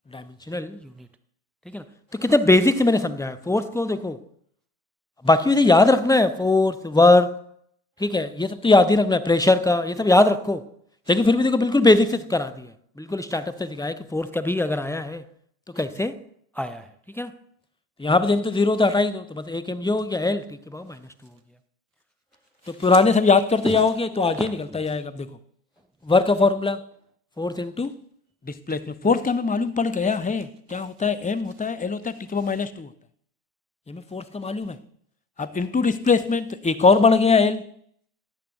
डायमेंशनल यूनिट, ठीक है ना। तो कितने बेसिक से मैंने समझाया फोर्स को, देखो बाकी वैसे याद रखना है, फोर्स वर्क, ठीक है, ये सब तो याद ही रखना है, प्रेशर का ये सब याद रखो, लेकिन फिर भी देखो बिल्कुल बेसिक से करा दिया है, बिल्कुल स्टार्टअप से सिखाया कि फोर्स कभी अगर आया है तो कैसे आया है, ठीक है ना। तो यहाँ पे जब तो 0 तो हटा ही दो, तो बस एक m ये हो गया, एल टी के पावर -2 हो गया, तो पुराने सब याद करते जाओगे तो आगे निकलता जाएगा। अब देखो वर्क का formula, force into displacement, force का हमें मालूम पड़ गया है, क्या होता है, m होता है, l होता है, टी के पावर -2 होता है, ये हमें फोर्स का मालूम है। अब इंटू डिस्प्लेसमेंट, तो एक और बढ़ गया एल,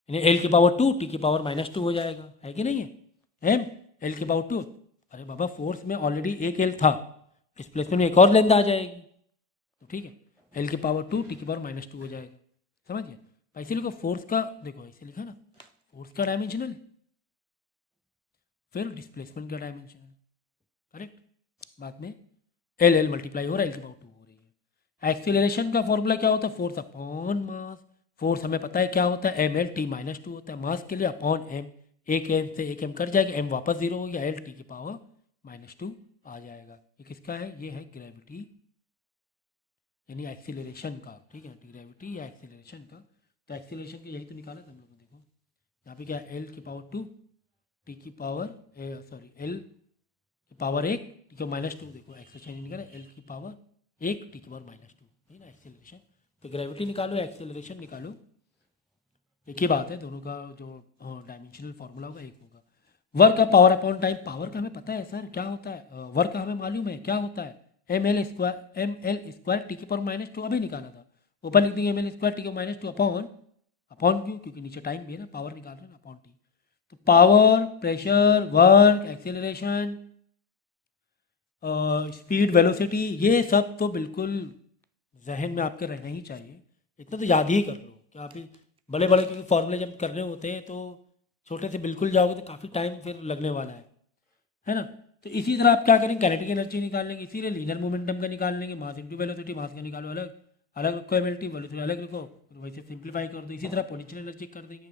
यानी एल की पावर 2 टी की पावर -2 हो जाएगा, है कि नहीं है, एम एल की पावर 2, अरे बाबा फोर्स में ऑलरेडी एक एल था, डिस्प्लेसमेंट में एक और लेंथ आ जाएगी, तो ठीक है, एल की पावर 2 टी की पावर -2 हो जाएगा, समझिए। ऐसे लिखो फोर्स का, देखो ऐसे लिखा ना, फोर्स का डायमेंशनल, फिर डिस्प्लेसमेंट का डायमेंशनल, करेक्ट, बाद में एल एल मल्टीप्लाई हो रहा है, एल की पावर 2 हो रही है। एक्सीलरेशन का फॉर्मूला क्या होता है, फोर्स अपॉन मास, फोर्स हमें पता है क्या होता है, एम एल टी -2 होता है, मास के लिए अपॉन एम, एक एम से एक एम कट जाएगा, एम वापस 0 हो गया, एल टी की पावर -2 आ जाएगा। ये किसका है, ये है ग्रेविटी यानी एक्सीलरेशन का, ठीक है, ग्रेविटी या एक्सीलरेशन का। तो एक्सीलरेशन के यही तो निकाला था हम लोगों ने, देखो यहाँ पे क्या है, एल की पावर 2 टी की पावर एल की पावर 1 टी की पावर -2, देखो एक्सीलरेशन निकाला, एल की पावर 1 टी की पावर -2, है ना एक्सीलरेशन। तो ग्रेविटी निकालो, एक्सेलरेशन निकालो, एक ही बात है, दोनों का जो डायमेंशनल फार्मूला होगा एक होगा। वर्क का पावर अपॉन टाइम, पावर का हमें पता है सर क्या होता है, वर्क का हमें मालूम है क्या होता है, ml² टी के पावर -2 अभी निकाला था, ऊपर लिख देंगे ml² टी के पावर -2 अपॉन क्यों, क्योंकि नीचे टाइम भी है ना, पावर निकाल रहे हैं ना, अपॉन टी। तो power, pressure, work, acceleration, speed, velocity, ये सब तो बिल्कुल जहन में आपके रहना ही चाहिए। इतना तो याद ही कर लो कि आप ही बड़े बड़े क्योंकि फॉर्मूले जब करने होते हैं तो छोटे से बिल्कुल जाओगे तो काफ़ी टाइम फिर लगने वाला है ना। तो इसी तरह आप क्या करेंगे, काइनेटिक एनर्जी निकाल लेंगे, इसीलिए लीनियर मोमेंटम का निकाल लेंगे, मास इंटू वेलोसिटी, मास का निकालो अलग अलग रखो, एमएलटी वेलोसिटी अलग रखो, वैसे सिंप्लीफाई कर दो, इसी तरह पोटेंशियल एनर्जी कर देंगे।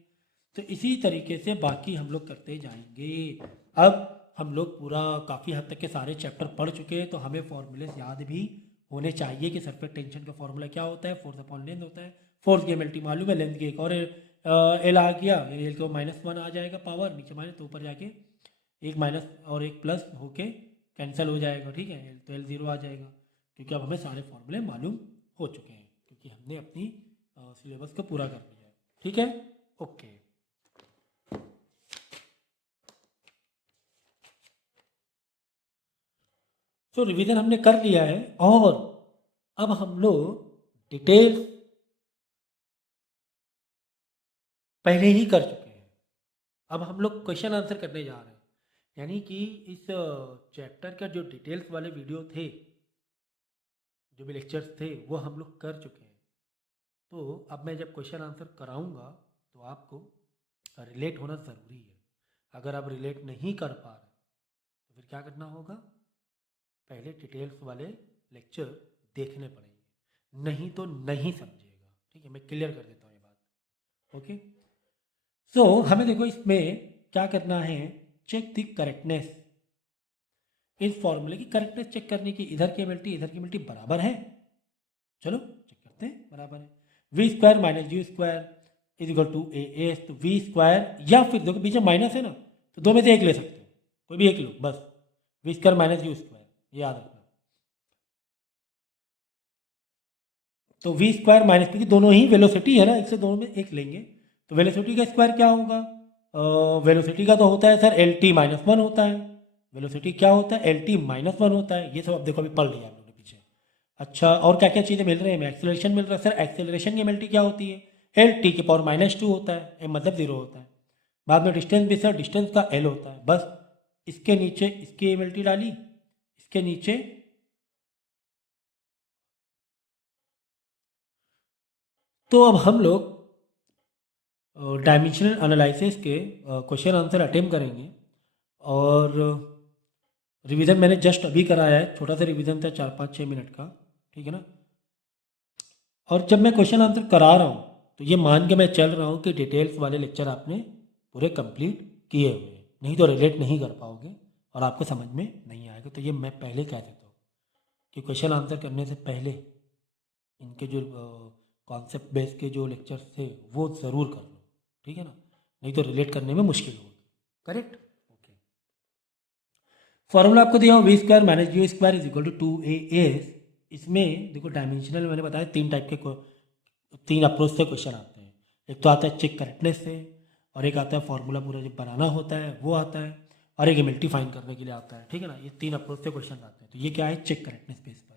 तो इसी तरीके से बाकी हम लोग करते जाएंगे। अब हम लोग पूरा काफ़ी हद तक के सारे चैप्टर पढ़ चुके हैं, तो हमें फॉर्मूलेस याद भी होने चाहिए कि सरफेस टेंशन का फॉर्मूला क्या होता है, फोर्स अपॉन लेंथ होता है, फोर्स की एमएलटी मालूम है, लेंथ की एक और एल आ गया, एल को -1 आ जाएगा पावर, नीचे माइनस तो ऊपर जाके एक माइनस और एक प्लस होके कैंसिल हो जाएगा, ठीक है, तो एल 0 आ जाएगा, क्योंकि अब हमें सारे फॉर्मूले मालूम हो चुके हैं, क्योंकि हमने अपनी सिलेबस को पूरा कर लिया है, ठीक है, ओके। तो रिवीजन हमने कर लिया है और अब हम लोग डिटेल पहले ही कर चुके हैं। अब हम लोग क्वेश्चन आंसर करने जा रहे हैं, यानी कि इस चैप्टर का जो डिटेल्स वाले वीडियो थे, जो भी लेक्चर्स थे, वो हम लोग कर चुके हैं। तो अब मैं जब क्वेश्चन आंसर कराऊंगा तो आपको रिलेट होना ज़रूरी है। अगर आप रिलेट नहीं कर पा रहे तो फिर क्या करना होगा, पहले डिटेल्स वाले लेक्चर देखने पड़ेंगे, नहीं तो नहीं समझेगा, ठीक है, मैं क्लियर कर देता हूँ ये बात, ओके। सो हमें देखो इसमें क्या करना है, चेक द करेक्टनेस, इस फॉर्मूले की करेक्टनेस चेक करने की, इधर की एमएलटी इधर की एमएलटी बराबर है, चलो चेक करते हैं, बराबर है, v² - u² is equal to ए, तो v² या फिर देखो बीच में माइनस है ना, तो दो में से एक ले सकते हो, कोई भी एक लो बस, v² - u², ये याद रखना। तो v² माइनस, क्योंकि दोनों ही वेलोसिटी है ना, इससे दोनों में एक लेंगे, तो वेलोसिटी का स्क्वायर क्या होगा, वेलोसिटी का तो होता है सर LT-1 होता है, वेलोसिटी क्या होता है, LT-1 होता है, ये सब अब देखो अभी पढ़ लिया आप लोगों ने पीछे। अच्छा, और क्या क्या चीज़ें मिल रही हैं, एक्सेलरेशन मिल रहा है सर, एक्सेलरेशन की एमएलटी क्या होती है, LT⁻² होता है, मतलब 0 होता है। बाद में डिस्टेंस भी सर, डिस्टेंस का L होता है, बस इसके नीचे इसकी एमएलटी डाली, इसके नीचे, तो अब हम लोग डायमेंशनल एनालिसिस के क्वेश्चन आंसर अटेम्प्ट करेंगे। और रिवीजन मैंने जस्ट अभी कराया है, छोटा सा रिवीजन था 4-5-6 मिनट का, ठीक है ना। और जब मैं क्वेश्चन आंसर करा रहा हूँ तो ये मान के मैं चल रहा हूँ कि डिटेल्स वाले लेक्चर आपने पूरे कंप्लीट किए हुए हैं, नहीं तो रिलेट नहीं कर पाओगे और आपको समझ में नहीं आएगा। तो ये मैं पहले कह देता हूँ कि क्वेश्चन आंसर करने से पहले इनके जो कॉन्सेप्ट बेस के जो लेक्चर्स थे वो ज़रूर कर लो, ठीक है ना, नहीं तो रिलेट करने में मुश्किल होगी, करेक्ट, ओके। फॉर्मूला आपको दिया हो v² - u² is equal to 2as। इसमें देखो डायमेंशनल मैंने बताया तीन टाइप के तीन अप्रोच से क्वेश्चन आते हैं, एक तो आता है चेक करेक्टनेस से, और एक आता है फॉर्मूला पूरा जब बनाना होता है वो आता है, और एक एमएलटी फाइंड करने के लिए आता है, ठीक है ना। ये तीन अप्रोच से क्वेश्चन आते हैं, तो ये क्या है, चेक करेक्टनेस बेस पर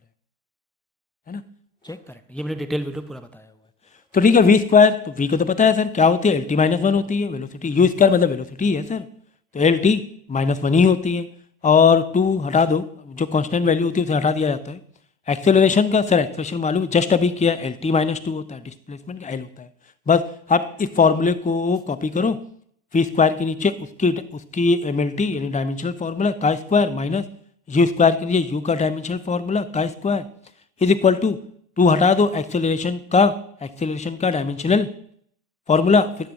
है ना, चेक करेक्ट, ये मैंने डिटेल वीडियो पूरा बताया हुआ है। तो ठीक है, v², तो v को तो पता है सर क्या होती है, LT-1 होती है, वेलोसिटी u² मतलब वेलोसिटी है सर, तो LT-1 ही होती है, और 2 हटा दो, जो कांस्टेंट वैल्यू होती है उसे हटा दिया जाता है। एक्सेलरेशन का सर एक्सेलरेशन मालूम है, जस्ट अभी किया, LT-2 होता है, डिस्प्लेसमेंट का L होता है। बस आप इस फॉर्मूले को कॉपी करो, v² के नीचे उसकी उसकी एमएलटी यानी डायमेंशनल फार्मूला का स्क्वायर माइनस u² के लिए u का डायमेंशनल फार्मूला का स्क्वायर इज इक्वल टू 2 हटा दो, एक्सेलरेशन का डायमेंशनल फार्मूला, फिर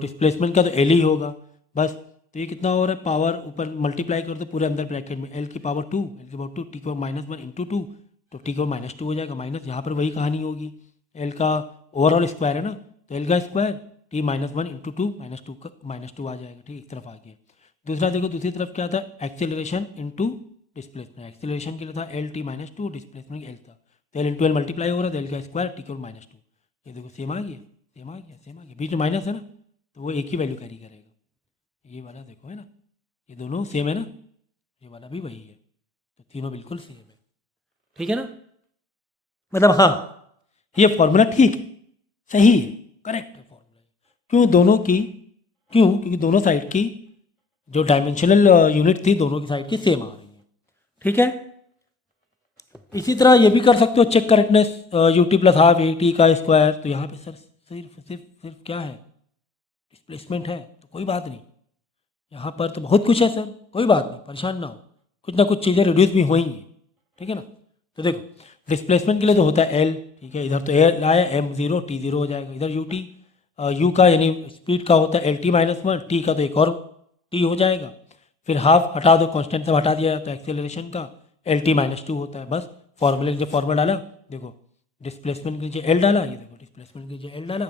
डिस्प्लेसमेंट का तो एल ही होगा, बस। तो ये कितना हो रहा है, पावर ऊपर मल्टीप्लाई कर दो पूरे अंदर ब्रैकेट में, एल की पावर 2 टी की पावर -1 इंटू 2, तो टी की पावर -2 हो जाएगा, माइनस यहाँ पर वही कहानी होगी, एल का ओवरऑल स्क्वायर है ना, तो एल का स्क्वायर T-1 इंटू 2 -2 का -2 आ जाएगा, ठीक, एक तरफ आ गया। दूसरा देखो, दूसरी तरफ क्या था, एक्सेलरेशन इंटू डिस्प्लेसमेंट, एक्सेलरेशन के लिए था LT-2, डिस्प्लेसमेंट एल था, तो एल इंटू एल मल्टीप्लाई हो रहा था, एल का स्क्वायर टी की पावर -2, ये देखो सेम आ गया, सेम आ गया, सेम आ गया, बीच में माइनस है ना, तो वो एक ही वैल्यू कैरी करेगा, ये वाला देखो है ना, ये दोनों सेम है ना, ये वाला भी वही है, तो तीनों बिल्कुल सेम है, ठीक है ना, मतलब हाँ ये फॉर्मूला ठीक है, सही है, करेक्ट है फॉर्मूला। क्योंकि दोनों साइड की जो डायमेंशनल यूनिट थी दोनों की साइड की सेम आ रही है, ठीक है। इसी तरह ये भी कर सकते हो check correctness, U T plus half A T का स्क्वायर। तो यहाँ पे सर सिर्फ क्या है, डिस्प्लेसमेंट है, तो कोई बात नहीं। यहाँ पर तो बहुत कुछ है सर, कोई बात नहीं, परेशान ना हो, कुछ ना कुछ चीज़ें रिड्यूस भी होंगी, ठीक है ना। तो देखो डिस्प्लेसमेंट के लिए तो होता है एल, ठीक है, इधर तो एल आया एम जीरो टी जीरो हो जाएगा, इधर यू टी यू का यानी स्पीड का होता है L T minus one, T का तो एक और टी हो जाएगा, फिर हाफ हटा दो, कांस्टेंट सब हटा दिया जाता है, एक्सेलरेशन का एल टी माइनस टू होता है। बस फॉर्मूले जो फॉर्मूला डाला, देखो डिस्प्लेसमेंट के नीचे एल डाला, ये देखो डिस्प्लेसमेंट के नीचे एल डाला,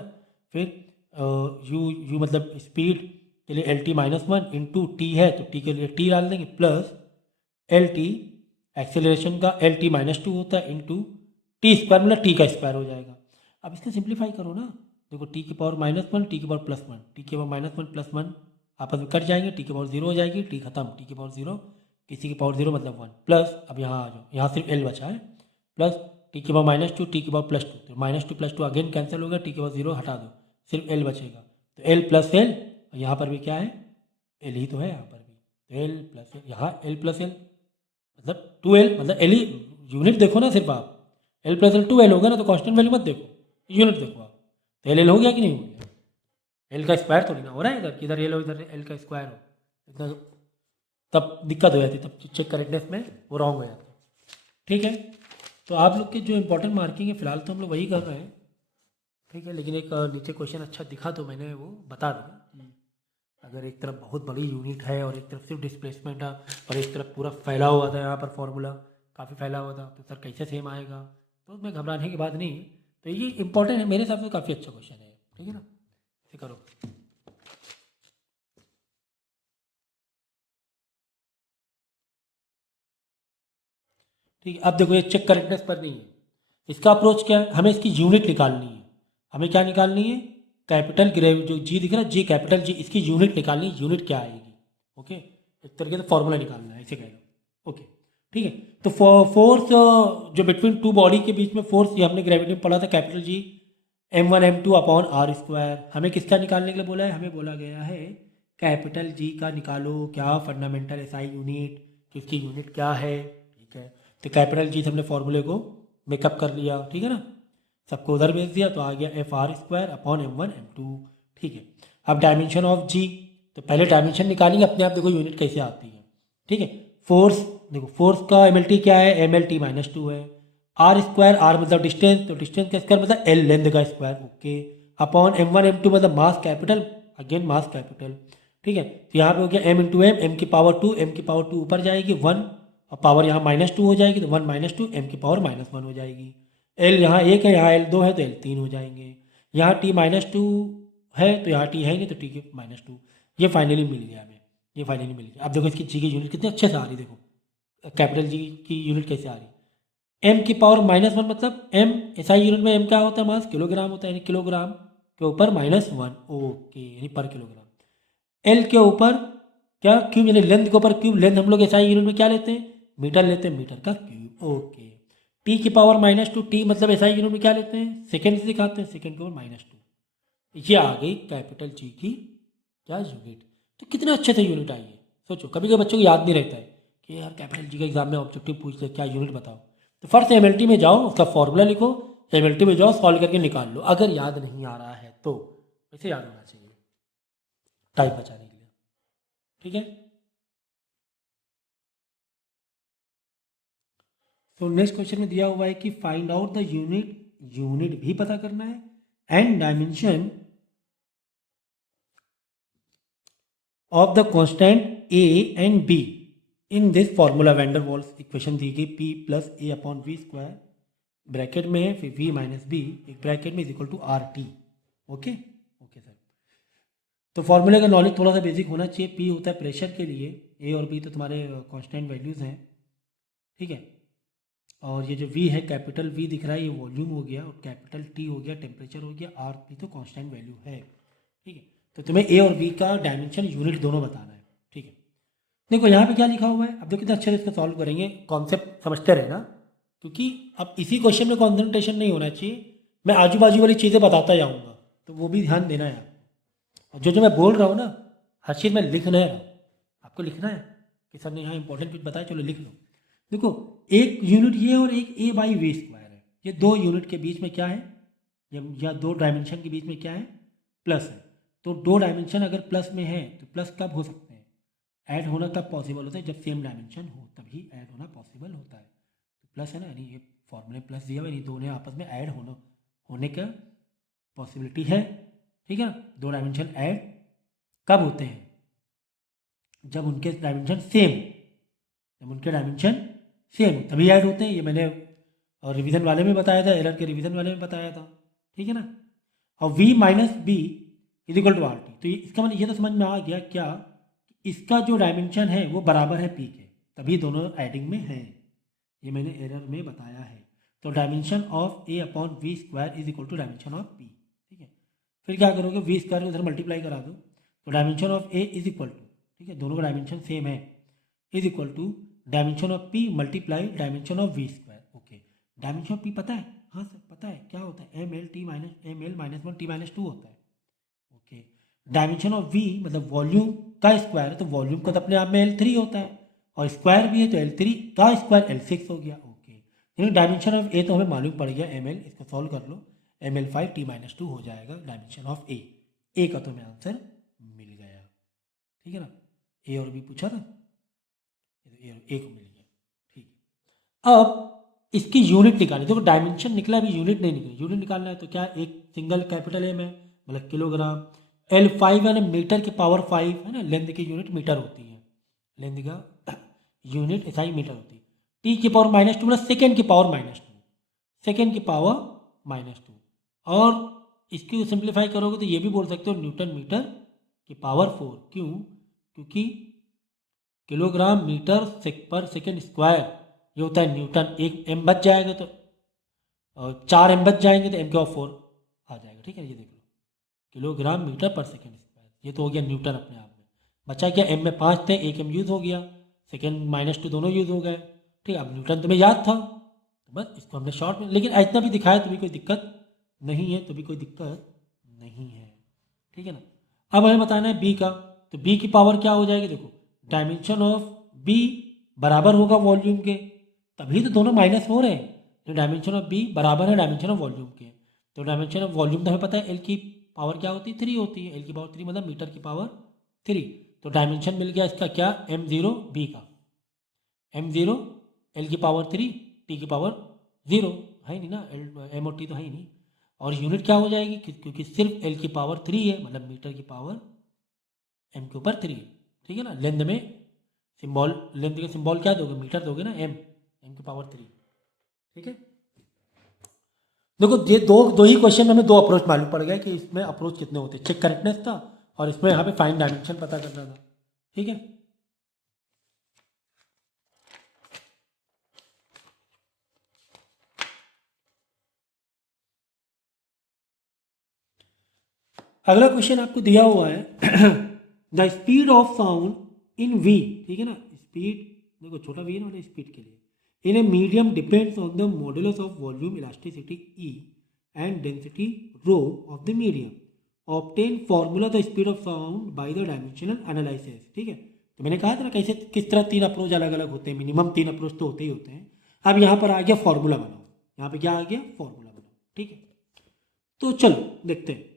फिर यू मतलब स्पीड के लिए L T minus one into T है तो टी के लिए टी डाल देंगे, प्लस एल टी एक्सेलरेशन का एल टी माइनस टू होता है इंटू टी स्क्वायर, मतलब टी का स्क्वायर हो जाएगा। अब इसको सिंप्लीफाई करो ना, देखो टी की पावर माइनस वन, टी की पावर प्लस वन, टी की power minus one plus one आपस में कट जाएंगे, टी की पावर जीरो हो जाएगी, टी खत्म, टी की पावर जीरो, किसी की पावर जीरो मतलब वन, प्लस अब यहाँ आ जाओ, यहाँ सिर्फ एल बचा है, प्लस टी की पावर माइनस टू, टी की पावर प्लस टू, तो minus two plus two again cancel हो गया, टी की पावर जीरो हटा दो, सिर्फ एल बचेगा, तो एल प्लस एल, यहाँ पर भी क्या है एल ही तो है, यहाँ पर भी तो एल प्लस एल, यहाँ एल प्लस एल मतलब टू एल, मतलब एल ही यूनिट देखो ना सिर्फ आप, L plus L two L होगा ना, तो कांस्टेंट वैल्यू मत देखो, यूनिट देखो आप, तो एल एल हो गया कि नहीं हो गया, एल का स्क्वायर थोड़ी ना हो रहा है इधर, किधर एल हो इधर एल का स्क्वायर हो, इतना तब दिक्कत हो जाती, तब चेक करेक्टनेस में वो रॉन्ग हो जाता है, ठीक है। तो आप लोग के जो इंपॉर्टेंट मार्किंग है फिलहाल तो हम लोग वही कर रहे हैं, ठीक है, लेकिन एक नीचे क्वेश्चन अच्छा दिखा तो मैंने वो बता दिया कि अगर एक तरफ बहुत बड़ी यूनिट है और एक तरफ सिर्फ डिस्प्लेसमेंट है और एक तरफ पूरा फैला हुआ था, यहाँ पर फॉर्मूला काफ़ी फैला हुआ था, तो सर कैसे सेम आएगा, तो उसमें घबराने की बात नहीं है, तो ये इंपॉर्टेंट है मेरे हिसाब से, काफ़ी अच्छा क्वेश्चन है, ठीक है ना, इसे करो। ठीक है, अब देखो ये चेक करेक्टनेस पर नहीं है, इसका अप्रोच क्या है, हमें इसकी यूनिट निकालनी है, हमें क्या निकालनी है, कैपिटल ग्रेव जो जी दिख रहा है जी कैपिटल जी, इसकी यूनिट निकालनी है, यूनिट क्या आएगी, ओके, एक तरीके से फॉर्मूला निकालना है इसे कह लो, ओके, ठीक है। तो फोर्स जो बिटवीन टू बॉडी के बीच में फोर्स, ये हमने ग्रेविटी में पढ़ा था, capital G M one M two upon R square, हमें किसका निकालने के लिए बोला है, हमें बोला गया है कैपिटल जी का निकालो, क्या फंडामेंटल एसआई यूनिट, किसकी यूनिट क्या है, ठीक है। तो कैपिटल जी से हमने फॉर्मूले को मेकअप कर लिया, ठीक है ना, सबको उधर भेज दिया, तो आ गया F R square upon M one M two, ठीक है। अब डायमेंशन ऑफ जी, तो पहले डायमेंशन निकालेंगे अपने आप, देखो यूनिट कैसे आती है, ठीक है। फोर्स, देखो फोर्स का एम एल टी क्या है, M L T minus two है, आर स्क्वायर, आर मतलब डिस्टेंस, तो डिस्टेंस का स्क्वायर मतलब एल लेंथ का square, okay, upon M one M two मतलब mass capital, again mass capital, ठीक है। तो यहाँ पे हो गया एम इंटू एम, एम की पावर टू, एम की पावर टू ऊपर जाएगी वन, और पावर यहाँ माइनस टू हो जाएगी, तो वन माइनस टू एम की पावर माइनस वन हो जाएगी, एल यहाँ एक है, यहाँ एल दो है, तो एल तीन हो जाएंगे, यहाँ टी माइनस टू है, तो यहाँ टी है नहीं, तो टी के माइनस टू, ये फाइनली मिल गया हमें, ये फाइनली मिल गया। अब देखो इसकी जी की यूनिट कितने अच्छे से आ रही, देखो कैपिटल जी की यूनिट कैसे आ रही, एम की पावर माइनस वन, मतलब एम एसआई यूनिट में एम क्या होता है, मास किलोग्राम होता है, यानी किलोग्राम के ऊपर माइनस वन, ओके, यानी पर किलोग्राम, एल के ऊपर क्या क्यूब, यानी लेंथ के ऊपर क्यूब, लेंथ हम लोग एसआई यूनिट में क्या लेते हैं, मीटर लेते हैं, मीटर का क्यूब, ओके। टी की पावर माइनस टू, टी मतलब एसआई यूनिट में क्या लेते हैं, सेकेंड से दिखाते हैं, सेकेंड के ऊपर माइनस टू, ये आ गई कैपिटल जी की क्या यूनिट। तो कितने अच्छे से यूनिट आई है, सोचो, कभी कभी बच्चों को याद नहीं रहता है कि यार कैपिटल जी का एग्जाम में ऑब्जेक्टिव पूछ ले क्या यूनिट बताओ, तो फर्स्ट एम में जाओ, उसका फॉर्मूला लिखो, एम में जाओ, सॉल्व करके निकाल लो, अगर याद नहीं आ रहा है तो, वैसे याद होना चाहिए टाइम बचाने के लिए, ठीक है। तो नेक्स्ट क्वेश्चन में दिया हुआ है कि find out the unit, unit भी पता करना है and dimension of the constant A and B in this formula, van der Waals equation दी गई, P plus A upon V square bracket में है, फिर वी माइनस बी एक ब्रैकेट में is equal to R T, okay okay sir. तो फॉर्मूले का नॉलेज थोड़ा सा बेसिक होना चाहिए, पी होता है प्रेशर के लिए, ए और बी तो तुम्हारे कांस्टेंट वैल्यूज़ हैं, ठीक है, और ये जो वी है कैपिटल वी दिख रहा है, ये वॉल्यूम हो गया, और कैपिटल टी हो गया टेम्परेचर हो गया, आर पी तो कांस्टेंट वैल्यू है, ठीक है। तो तुम्हें ए और बी का डायमेंशन यूनिट दोनों बताना है, ठीक है। देखो यहाँ पे क्या लिखा हुआ है, अब देखो कितना अच्छे से इसको सॉल्व करेंगे, कॉन्सेप्ट समझते रहना, क्योंकि अब इसी क्वेश्चन में कॉन्सेंट्रेशन नहीं होना चाहिए, मैं आजू बाजू वाली चीज़ें बताता जाऊँगा, तो वो भी ध्यान देना है आपको। और जो जो मैं बोल रहा हूँ ना, हर चीज़ में लिख नहीं रहा हूँ, आपको लिखना है कि सर ने यहाँ इंपॉर्टेंट कुछ बताया, चलो लिख लो। देखो, एक यूनिट ये और एक ए बाई वी स्क्वायर है, ये दो यूनिट के बीच में क्या है, या दो डायमेंशन के बीच में क्या है, प्लस है। तो दो डायमेंशन अगर प्लस में है तो प्लस कब हो सकते हैं, ऐड होना कब पॉसिबल होता है, जब सेम डायमेंशन हो तभी ऐड होना पॉसिबल होता है। तो प्लस है ना, यानी ये फॉर्मूले प्लस दिया हुआ, यानी दोनों आपस में ऐड होने का पॉसिबिलिटी है। ठीक है, दो डायमेंशन ऐड कब होते हैं, जब उनके डायमेंशन सेम, जब उनके डायमेंशन सेम तभी ऐड होते हैं। ये मैंने और रिवीजन वाले में बताया था, एरर के रिवीजन वाले में बताया था। ठीक है ना। और v minus B is equal to R T, तो इसका मतलब ये तो समझ में आ गया क्या, इसका जो डायमेंशन है वो बराबर है p के, तभी दोनों एडिंग में है, ये मैंने एरर में बताया है। तो dimension of a upon V square is equal to dimension of p। ठीक है, फिर क्या करोगे, वी स्क्वायर उधर मल्टीप्लाई करा दो, तो dimension of a is equal to, ठीक है दोनों का डायमेंशन सेम है, is equal to dimension of p multiply dimension of V square. Okay, dimension of p पता है, हाँ सर पता है, क्या होता है, M L T minus M L minus one T minus two होता है। ओके, डायमेंशन ऑफ v मतलब वॉल्यूम का स्क्वायर है, तो वॉल्यूम का तो अपने आप में L3 होता है, और स्क्वायर भी है तो L3 का स्क्वायर L6 हो गया। ओके, यानी डायमेंशन ऑफ a तो हमें मालूम पड़ गया ml, इसको सॉल्व कर लो, ml5 t माइनस टू हो जाएगा डायमेंशन ऑफ a का तो हमें आंसर मिल गया। ठीक है ना, a और b पूछा था, ए को मिल गया। ठीक है, अब इसकी यूनिट निकालनी, देखो डायमेंशन निकला, अभी यूनिट नहीं निकली, यूनिट निकालना है तो क्या, एक सिंगल कैपिटल एम है मतलब किलोग्राम, L5 है ना मीटर की पावर 5 है ना, लेंथ की यूनिट मीटर होती है, लेंथ का यूनिट एसआई मीटर होती है, टी की पावर माइनस टू मतलब सेकेंड की पावर माइनस टू, सेकेंड की पावर माइनस टू, और इसकी सिंप्लीफाई करोगे तो ये भी बोल सकते हो न्यूटन मीटर की पावर 4। क्यों, क्योंकि किलोग्राम मीटर पर सेकेंड स्क्वायर ये होता है न्यूटन, एक एम बच जाएगा तो, और चार एम बच जाएंगे तो एम के ऑफ 4 आ जाएगा। ठीक है, ये देख लो, किलोग्राम मीटर पर सेकेंड स्क्वायर, ये तो हो गया न्यूटन अपने आप में, बचा क्या, एम में 5 थे, एक एम यूज़ हो गया, सेकेंड माइनस टू दोनों यूज़ हो गए। ठीक है, अब न्यूटन तुम्हें याद था तो बस इसको हमने शॉर्ट में, लेकिन इतना भी दिखाया तो भी कोई दिक्कत नहीं है, तो भी कोई दिक्कत नहीं है। ठीक है ना, अब हमें बताना है बी का, तो बी की पावर क्या हो जाएगी, देखो डायमेंशन ऑफ बी बराबर होगा वॉल्यूम के, तभी तो दोनों माइनस हो रहे हैं, तो डायमेंशन ऑफ बी बराबर है डायमेंशन ऑफ वॉल्यूम के, तो डायमेंशन ऑफ वॉल्यूम तो हमें पता है एल की पावर क्या होती है, 3 होती है, एल की पावर 3 मतलब मीटर की पावर 3, तो डायमेंशन मिल गया इसका क्या, m0 बी का, m0 एल की पावर 3 टी की पावर 0 है नहीं ना, एम और टी तो है ही नहीं, और यूनिट क्या हो जाएगी, क्योंकि सिर्फ एल की पावर 3 है मतलब मीटर की पावर एम के ऊपर 3। ठीक है ना, लेंथ में सिंबल, लेंथ के सिंबल क्या दोगे, मीटर दोगे ना, एम की पावर 3। ठीक है, देखो ये दो ही क्वेश्चन में हमें दो अप्रोच मालूम पड़ गया कि इसमें अप्रोच कितने होते हैं, चेक करेक्टनेस था और इसमें यहाँ पे फाइन डायमेंशन पता करना था। ठीक है, अगला क्वेश्चन आपको दिया हुआ है the speed of sound in V, ठीक है ना, स्पीड देखो छोटा वी है ना स्पीड के लिए, in a medium depends on the modulus of volume elasticity E and density rho of the medium, obtain formula the speed of sound by the dimensional analysis. ठीक है, तो मैंने कहा था ना कैसे किस तरह तीन अप्रोच अलग अलग होते हैं, मिनिमम 3 अप्रोच तो होते ही होते हैं। अब यहाँ पर आ गया फॉर्मूला बनाओ, यहाँ पे क्या आ गया, फॉर्मूला बनाओ। ठीक है, तो चलो देखते हैं।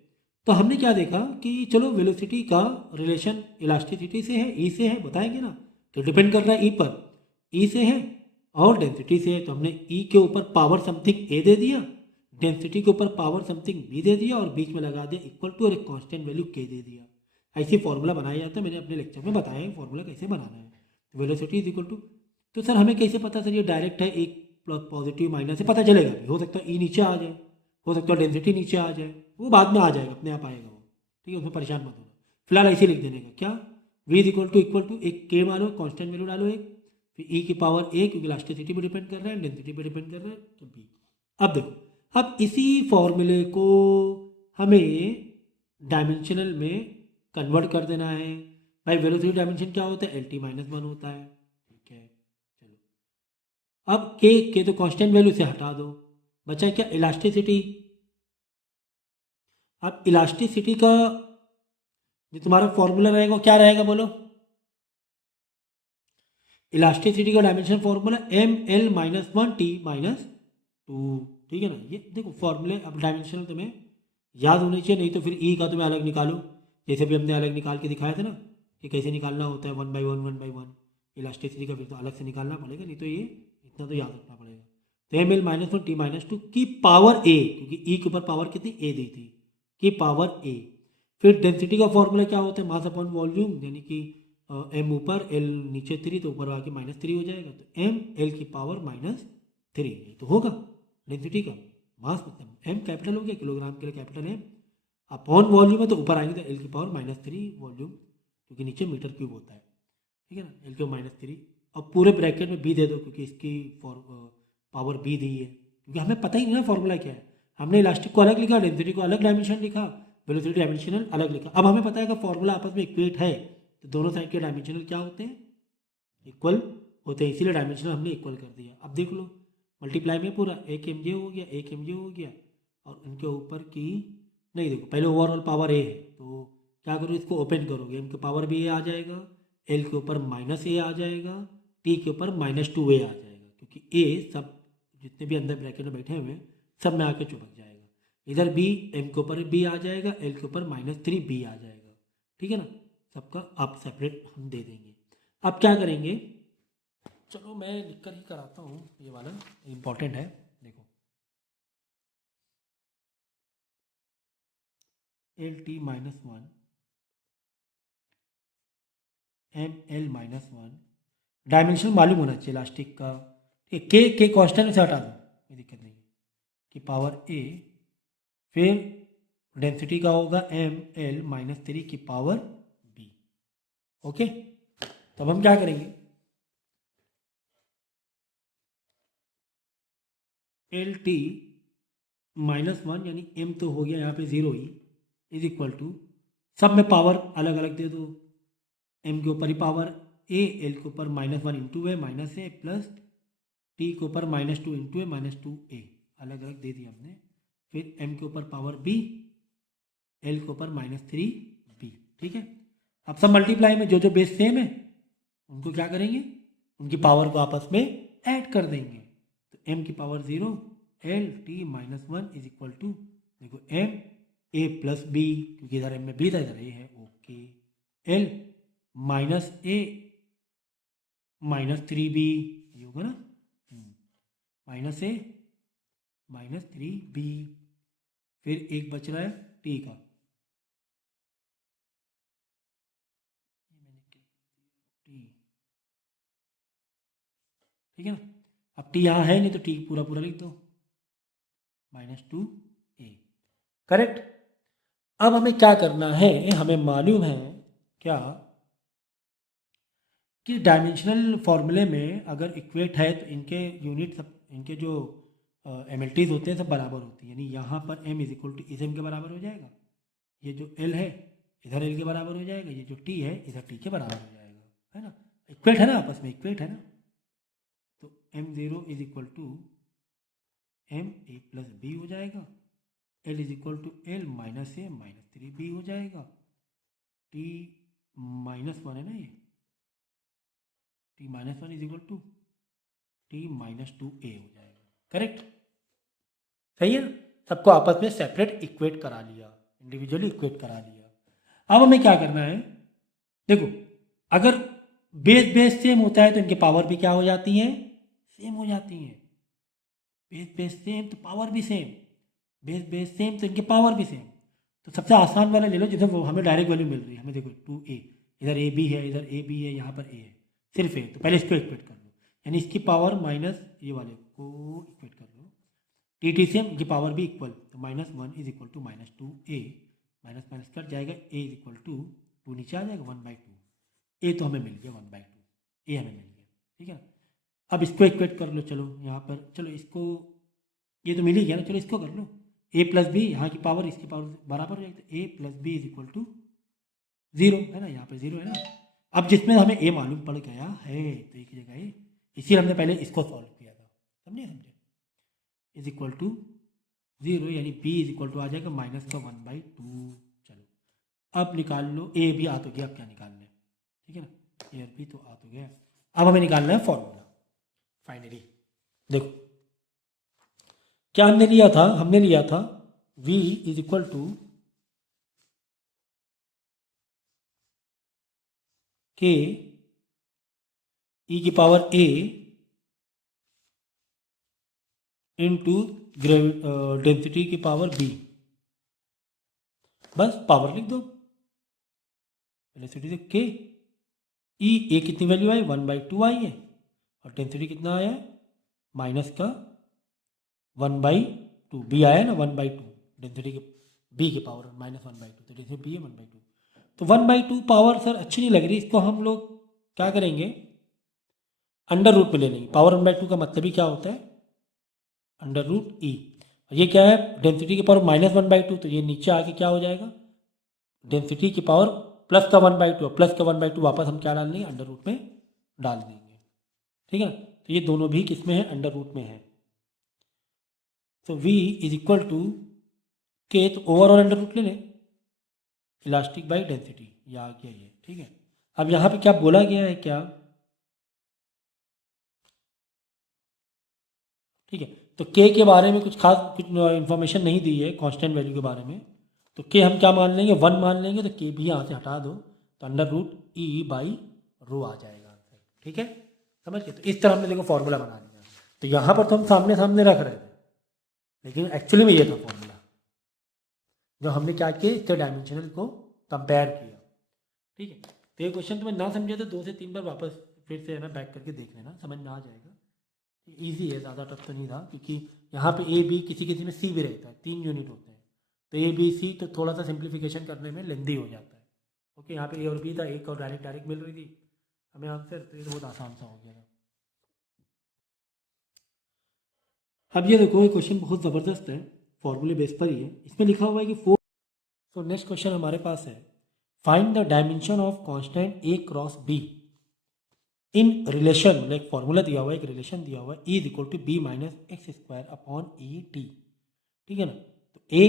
तो हमने क्या देखा कि चलो वेलोसिटी का रिलेशन इलास्टिसिटी से है, ई से है, बताएंगे ना, तो डिपेंड कर रहा है ई पर, ई से है और डेंसिटी से है, तो हमने ई के ऊपर पावर समथिंग ए दे दिया, डेंसिटी के ऊपर पावर समथिंग बी दे दिया, और बीच में लगा दिया इक्वल टू और एक कांस्टेंट वैल्यू के दे दिया। ऐसी फॉर्मूला बनाया जाता है, मैंने अपने लेक्चर में बताया है फॉर्मूला कैसे बनाना है। वेलोसिटी इज इक्वल टू, तो सर हमें कैसे पता, सर ये डायरेक्ट है, एक पॉजिटिव माइनस से पता चलेगा, हो सकता है ई नीचे आ जाए, हो सकता है डेंसिटी नीचे आ जाए, वो बाद में आ जाएगा, अपने आप आएगा वो। ठीक है, उसमें परेशान मत होना, फिलहाल ऐसे लिख देने का क्या, v इक्वल टू एक के मारो, कांस्टेंट वैल्यू डालो एक, फिर e की पावर a, क्योंकि इलास्टिसिटी पे डिपेंड कर रहा है, डेंसिटी पे डिपेंड कर रहा है, तो b। अब देखो, अब इसी फॉर्मूले को हमें डायमेंशनल में कन्वर्ट कर देना है। भाई वेलोसिटी डायमेंशन क्या होता है, एल टी माइनस वन होता है। ठीक है, चलो अब के तो कांस्टेंट वैल्यू से हटा दो, बचा क्या इलास्टिसिटी। अब इलास्टिसिटी का जो तुम्हारा फॉर्मूला रहेगा वो क्या रहेगा बोलो, इलास्टिसिटी का dimension formula M L minus one T minus two, ठीक है ना। ये देखो फॉर्मूले अब डायमेंशनल तुम्हें याद होने चाहिए, नहीं तो फिर ई का तुम्हें अलग निकालो, जैसे भी हमने अलग निकाल के दिखाया था ना कि कैसे निकालना होता है, 1/1 इलास्टिसिटी का फिर तो अलग से निकालना पड़ेगा, नहीं तो ये इतना तो याद रखना पड़ेगा। तो M L minus one T minus two की पावर ए, क्योंकि ई के ऊपर पावर कितनी ए दी थी, की पावर ए। फिर डेंसिटी का फॉर्मूला क्या होता है, मास अपॉन वॉल्यूम, यानी कि एम ऊपर एल नीचे 3 तो ऊपर आके -3 हो जाएगा, तो एम एल की पावर -3 ये तो होगा डेंसिटी का। मास मतलब एम कैपिटल हो गया, किलोग्राम के लिए कैपिटल है, अपॉन वॉल्यूम है तो ऊपर आएंगे तो एल की पावर -3 वॉल्यूम, क्योंकि नीचे मीटर क्यूब होता है, ठीक है ना, एल की -3। अब पूरे ब्रैकेट में बी दे दो, क्योंकि इसकी पावर बी दी है, क्योंकि हमें पता ही नहीं ना फॉर्मूला क्या है, हमने इलास्टिक को अलग लिखा, डेंसिटी को अलग डायमेंशन लिखा, वेलोसिटी डायमेंशनल अलग लिखा। अब हमें पता है कि फॉर्मूला आपस में इक्वेट है, तो दोनों साइड के डायमेंशनल क्या होते हैं, इक्वल होते हैं, इसीलिए डायमेंशनल हमने इक्वल कर दिया। अब देख लो मल्टीप्लाई में पूरा एक एम हो गया, एक एम हो गया, और इनके ऊपर की नहीं, देखो पहले ओवरऑल पावर ए है, तो क्या करो इसको ओपन करोगे, एम के पावर भी ए आ जाएगा, एल के ऊपर -a आ जाएगा, टी के ऊपर -2a आ जाएगा, क्योंकि ए सब जितने भी अंदर ब्रैकेट में बैठे हुए हैं सब में आके चिपक जाएगा। इधर बी, एम के ऊपर बी आ जाएगा, एल के ऊपर -3b आ जाएगा, ठीक है ना, सबका आप सेपरेट हम दे देंगे। अब क्या करेंगे, चलो मैं लिख कर ही कराता हूँ, ये वाला इम्पॉर्टेंट है, देखो L T -1 M L -1, dimension मालूम होना चाहिए इलास्टिक का, ठीक है, के कांस्टेंट से हटा दो, कोई दिक्कत नहीं, कि पावर ए, फिर डेंसिटी का होगा एम एल -3 की पावर बी, ओके। तब हम क्या करेंगे, एल टी -1 यानी एम तो हो गया यहाँ पे 0 ही, इज इक्वल टू, सब में पावर अलग अलग दे दो, एम के ऊपर ही पावर ए, एल के ऊपर -1 इंटू ए माइनस ए, प्लस टी के ऊपर -2 इंटू ए -2a, अलग अलग दे दिया हमने। फिर एम के ऊपर पावर बी, एल के ऊपर -3b, ठीक है। अब सब मल्टीप्लाई में जो जो बेस सेम है उनको क्या करेंगे, उनकी पावर को आपस में ऐड कर देंगे, तो एम की power 0, L T -1 is equal to, देखो एम ए प्लस बी, क्योंकि इधर एम में बी था इधर ए है, ओके, एल -a -3b, ये होगा ना, -a -3b, फिर एक बच रहा है टी का, टी, ठीक है ना। अब टी यहाँ है नहीं तो टी पूरा पूरा लिख दो, -2a, करेक्ट। अब हमें क्या करना है, हमें मालूम है क्या कि डायमेंशनल फॉर्मूले में अगर इक्वेट है तो इनके यूनिट सब, इनके जो एमएलटीज होते हैं सब बराबर होती है, यानी यहाँ पर m इज इक्वल टू इस m के बराबर हो जाएगा, ये जो l है इधर l के बराबर हो जाएगा, ये जो t है इधर t के बराबर हो जाएगा, है ना, इक्वेट है ना, आपस में इक्वेट है ना। तो m0 is equal to M A plus B हो जाएगा, l is equal to L -a -3b हो जाएगा, t -1 है ना, ये t -1 is equal to t -2a हो जाएगा, करेक्ट, सही है ना। सबको आपस में सेपरेट इक्वेट करा लिया, इंडिविजुअली इक्वेट करा लिया। अब हमें क्या करना है, देखो अगर बेस बेस सेम होता है तो इनकी पावर भी क्या हो जाती है, सेम हो जाती है, बेस बेस सेम तो पावर भी सेम, बेस बेस सेम तो इनकी पावर भी सेम। तो सबसे आसान वाला ले लो जिसमें वो हमें डायरेक्ट वैल्यू मिल रही है, हमें देखो 2a, इधर ए बी है, इधर ए बी है, यहाँ पर ए है, सिर्फ ए, तो पहले इसको इक्वेट कर लो, यानी इसकी पावर माइनस ये वाले को इक्वेट कर लो, टी टी सेम की पावर भी इक्वल, तो -1 is equal to -2a, minus minus cut जाएगा, ए इज इक्वल टू 2 नीचे आ जाएगा 1/2, ए तो हमें मिल गया 1/2, ए हमें मिल गया, ठीक है ना। अब इसको इक्वेट कर लो, चलो यहाँ पर, चलो इसको, ये तो मिल ही गया ना, चलो इसको कर लो, ए प्लस बी, यहाँ की पावर इसकी पावर बराबर हो जाएगी, तो A plus B is equal to 0 है ना, यहाँ पर 0 है ना। अब जिसमें हमें ए मालूम पड़ गया है तो एक जगह इसी हमने पहले इसको सॉल्व किया था, इज इक्वल टू 0, यानी बी इज इक्वल टू आ जाएगा -1/2। चलो अब निकाल लो, ए भी आ तो गया, अब क्या निकालना है, ठीक है ना, ए और बी तो आ तो गया, अब हमें निकालना है फॉर्मूला फाइनली। देखो क्या हमने लिया था, हमने लिया था v इज इक्वल टू के ई की पावर a इंटू डेंसिटी की पावर b, बस पावर लिख दो, वेलोसिटी से के ई, ए कितनी वैल्यू आई 1/2 आई है, और डेंसिटी कितना आया है माइनस का 1/2, बी आया ना 1/2, डेंसिटी के बी के पावर -1/2, तो डेंसिटी बी है 1/2, तो 1/2 पावर सर अच्छी नहीं लग रही, इसको हम लोग क्या करेंगे अंडर रूट में ले लेंगे। पावर 1/2 का मतलब ही क्या होता है अंडर रूट ई, ये क्या है डेंसिटी की पावर -1/2, तो ये नीचे आके क्या हो जाएगा डेंसिटी की पावर प्लस का 1/2, प्लस का 1/2 वापस हम क्या डाल देंगे अंडर रूट में डाल देंगे, ठीक है ना, तो ये दोनों भी किस में है अंडर रूट में है, तो v इज इक्वल टू के, तो ओवरऑल अंडर रूट ले लें, इलास्टिक बाई डेंसिटी, ये आ गया ये, ठीक है। अब यहाँ पे क्या बोला गया है क्या, ठीक है, तो k के बारे में कुछ खास कुछ इन्फॉर्मेशन नहीं दी है कांस्टेंट वैल्यू के बारे में, तो k हम क्या मान लेंगे 1 मान लेंगे, तो k भी यहाँ से हटा दो, तो under root E by rho आ जाएगा आंसर, ठीक है, समझ गए। तो इस तरह हमने देखो फॉर्मूला बना लिया, तो यहाँ पर तो हम सामने सामने रख रहे थे, लेकिन एक्चुअली में ये था फॉर्मूला जो हमने क्या किया इसके डायमेंशनल को कंपेयर किया, ठीक है। तो ये क्वेश्चन तुम्हें ना समझे तो 2 से 3 बार वापस फिर से है ना बैक करके देख लेना, समझ में आ जाएगा, ईजी है, ज़्यादा टफ तो नहीं था, क्योंकि यहाँ पे ए बी किसी किसी में सी भी रहता है, 3 यूनिट होते हैं, तो ए बी सी तो थोड़ा सा सिंप्लीफिकेशन करने में लेंदी हो जाता है, ओके। यहाँ पे ए और बी था, एक और डायरेक्ट मिल रही थी हमें आंसर, तो ये बहुत आसान सा हो गया था। अब ये देखो ये क्वेश्चन बहुत ज़बरदस्त है, फॉर्मूले बेस पर ही है, इसमें लिखा हुआ है कि 4, तो नेक्स्ट क्वेश्चन हमारे पास है find the dimension of constant A cross be in relation, मतलब एक फॉर्मूला दिया हुआ है, एक रिलेशन दिया हुआ है, E is equal to B minus x square upon E T, ठीक है ना। तो ए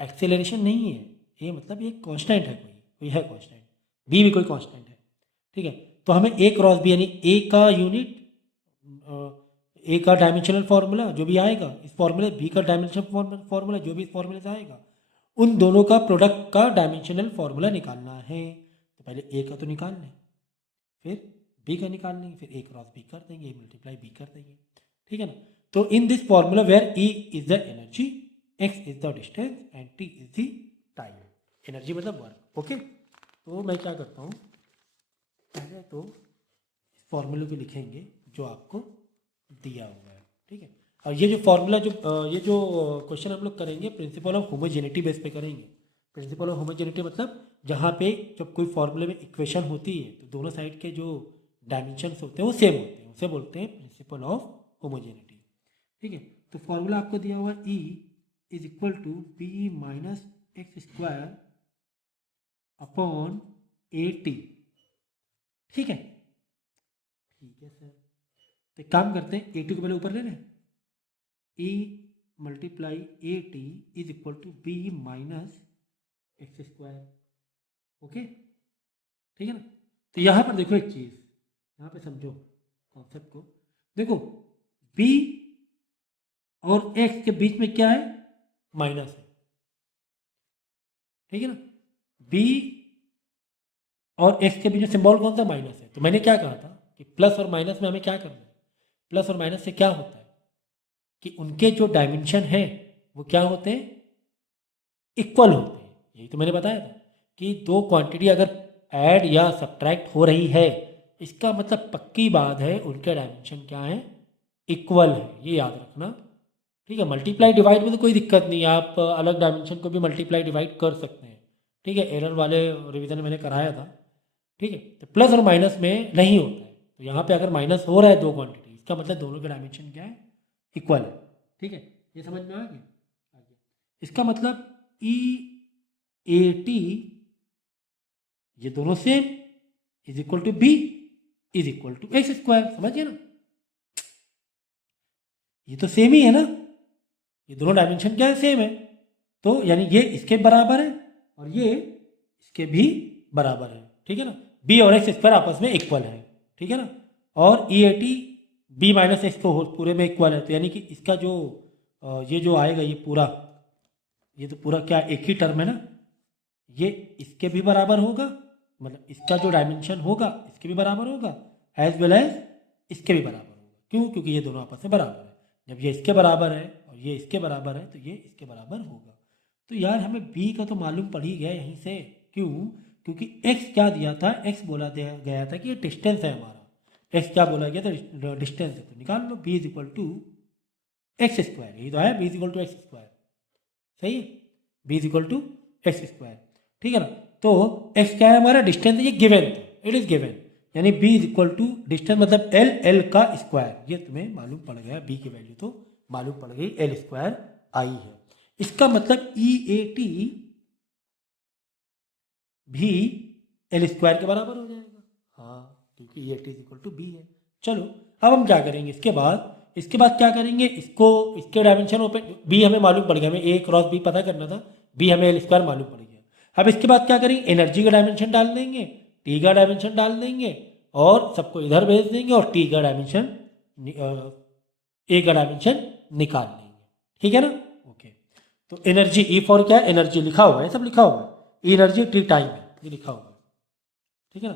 एक्सेलरेशन नहीं है, ए मतलब एक कांस्टेंट है, कोई है कांस्टेंट, बी भी कोई कांस्टेंट है, ठीक है। तो हमें ए क्रॉस बी यानी ए का यूनिट, ए का डायमेंशनल फार्मूला जो भी आएगा इस फॉर्मूले, बी का डायमेंशनल फार्मूला जो भी इस फॉर्मूले से आएगा, उन दोनों का प्रोडक्ट का डायमेंशनल फार्मूला निकालना है। तो पहले ए का तो निकाल लें, फिर बी का निकाल लेंगे, फिर ए क्रॉस बी कर देंगे, मल्टीप्लाई बी कर देंगे, ठीक है ना। तो in this formula where E is the energy, X is the distance and T is the time, energy मतलब वर्क, ओके। तो मैं क्या करता हूँ पहले तो इस फॉर्मूले को लिखेंगे जो आपको दिया हुआ है, ठीक है। और ये जो फॉर्मूला ये जो क्वेश्चन हम लोग करेंगे प्रिंसिपल ऑफ होमोजेनिटी बेस पे करेंगे। प्रिंसिपल ऑफ होमोजेनिटी मतलब जहाँ पे जब कोई फॉर्मूले में इक्वेशन होती है तो दोनों साइड के जो डायमेंशंस होते हैं वो सेम होते हैं, उसे बोलते हैं प्रिंसिपल ऑफ होमोजेनिटी, ठीक है। तो फॉर्मूला आपको दिया हुआ है E is equal to B minus x square upon A T, ठीक है, ठीक है सर। तो एक काम करते हैं, ए टी को पहले ऊपर ले लें, a multiply a t is equal to B minus x square, okay, ठीक है ना। तो यहाँ पर देखो एक चीज़, यहाँ पे समझो कॉन्सेप्ट को, देखो बी और एक्स के बीच में क्या है माइनस है, ठीक है ना, बी और एक्स के बीच में सिंबल कौन सा माइनस है। तो मैंने क्या कहा था कि प्लस और माइनस में हमें क्या करना है, प्लस और माइनस से क्या होता है कि उनके जो डायमेंशन है वो क्या होते हैं इक्वल होते हैं। यही तो मैंने बताया था कि दो क्वांटिटी अगर ऐड या सब्ट्रैक्ट हो रही है इसका मतलब पक्की बात है उनके डायमेंशन क्या है इक्वल है, ये याद रखना, ठीक है। मल्टीप्लाई डिवाइड में तो कोई दिक्कत नहीं है, आप अलग डायमेंशन को भी मल्टीप्लाई डिवाइड कर सकते हैं, ठीक है, एरर वाले रिवीजन में मैंने कराया था, ठीक है। तो प्लस और माइनस में नहीं होता है, तो यहाँ पे अगर माइनस हो रहा है दो क्वांटिटी इसका मतलब दोनों के डायमेंशन क्या है इक्वल है, ठीक है, ये समझ में आ गया। इसका मतलब ई ए टी ये दोनों same is equal to B is equal to x square, समझिए ना, ये तो सेम ही है ना, ये दोनों डायमेंशन क्या है, सेम है। तो यानी ये इसके बराबर है और ये इसके भी बराबर है, ठीक है ना। बी और एक्स स्क्वायर आपस में इक्वल है, ठीक है ना। और e a t b minus x को पूरे में इक्वल है, तो यानी कि इसका जो ये जो आएगा ये पूरा, ये तो पूरा क्या एक ही टर्म है ना, ये इसके भी बराबर होगा, मतलब इसका जो डायमेंशन होगा इसके भी बराबर होगा, एज वेल एज इसके भी बराबर होगा। क्यों? क्योंकि ये दोनों आपस में बराबर है। जब ये इसके बराबर है और ये इसके बराबर है तो ये इसके बराबर होगा। तो यार हमें बी का तो मालूम पड़ ही गया यहीं से। क्यों? क्योंकि एक्स क्या दिया था, एक्स बोला दिया गया था कि ये डिस्टेंस है हमारा। एक्स क्या बोला गया था, डिस्टेंस है। तो निकाल लो b is equal to x square, यही तो है, b is equal to x square. सही है, b is equal to x square, ठीक है ना। तो एक्स क्या है हमारा, डिस्टेंस, ये गिवन था, इट इज गिवन, यानी B is equal to distance मतलब एल, एल का स्क्वायर, ये तुम्हें मालूम पड़ गया। बी की वैल्यू तो मालूम पड़ गई, एल स्क्वायर आई है। इसका मतलब ई ए टी भी एल स्क्वायर के बराबर हो जाएगा। हाँ, क्योंकि e a t is equal to b है। चलो अब हम क्या करेंगे इसके बाद, इसके बाद क्या करेंगे, इसको इसके डायमेंशन ओपन, बी हमें मालूम पड़ गया, हमें ए क्रॉस बी पता करना था, बी हमें एल स्क्वायर मालूम पड़ गया। अब इसके बाद क्या करेंगे, एनर्जी का डायमेंशन डाल देंगे, टी का डायमेंशन डाल देंगे और सबको इधर भेज देंगे और टी का डायमेंशन, ए का डायमेंशन निकाल लेंगे, ठीक है ना। ओके, तो एनर्जी ई फॉर क्या है, एनर्जी लिखा हुआ है, सब लिखा हुआ है, एनर्जी टी टाइम है, ये लिखा हुआ है, ठीक है ना।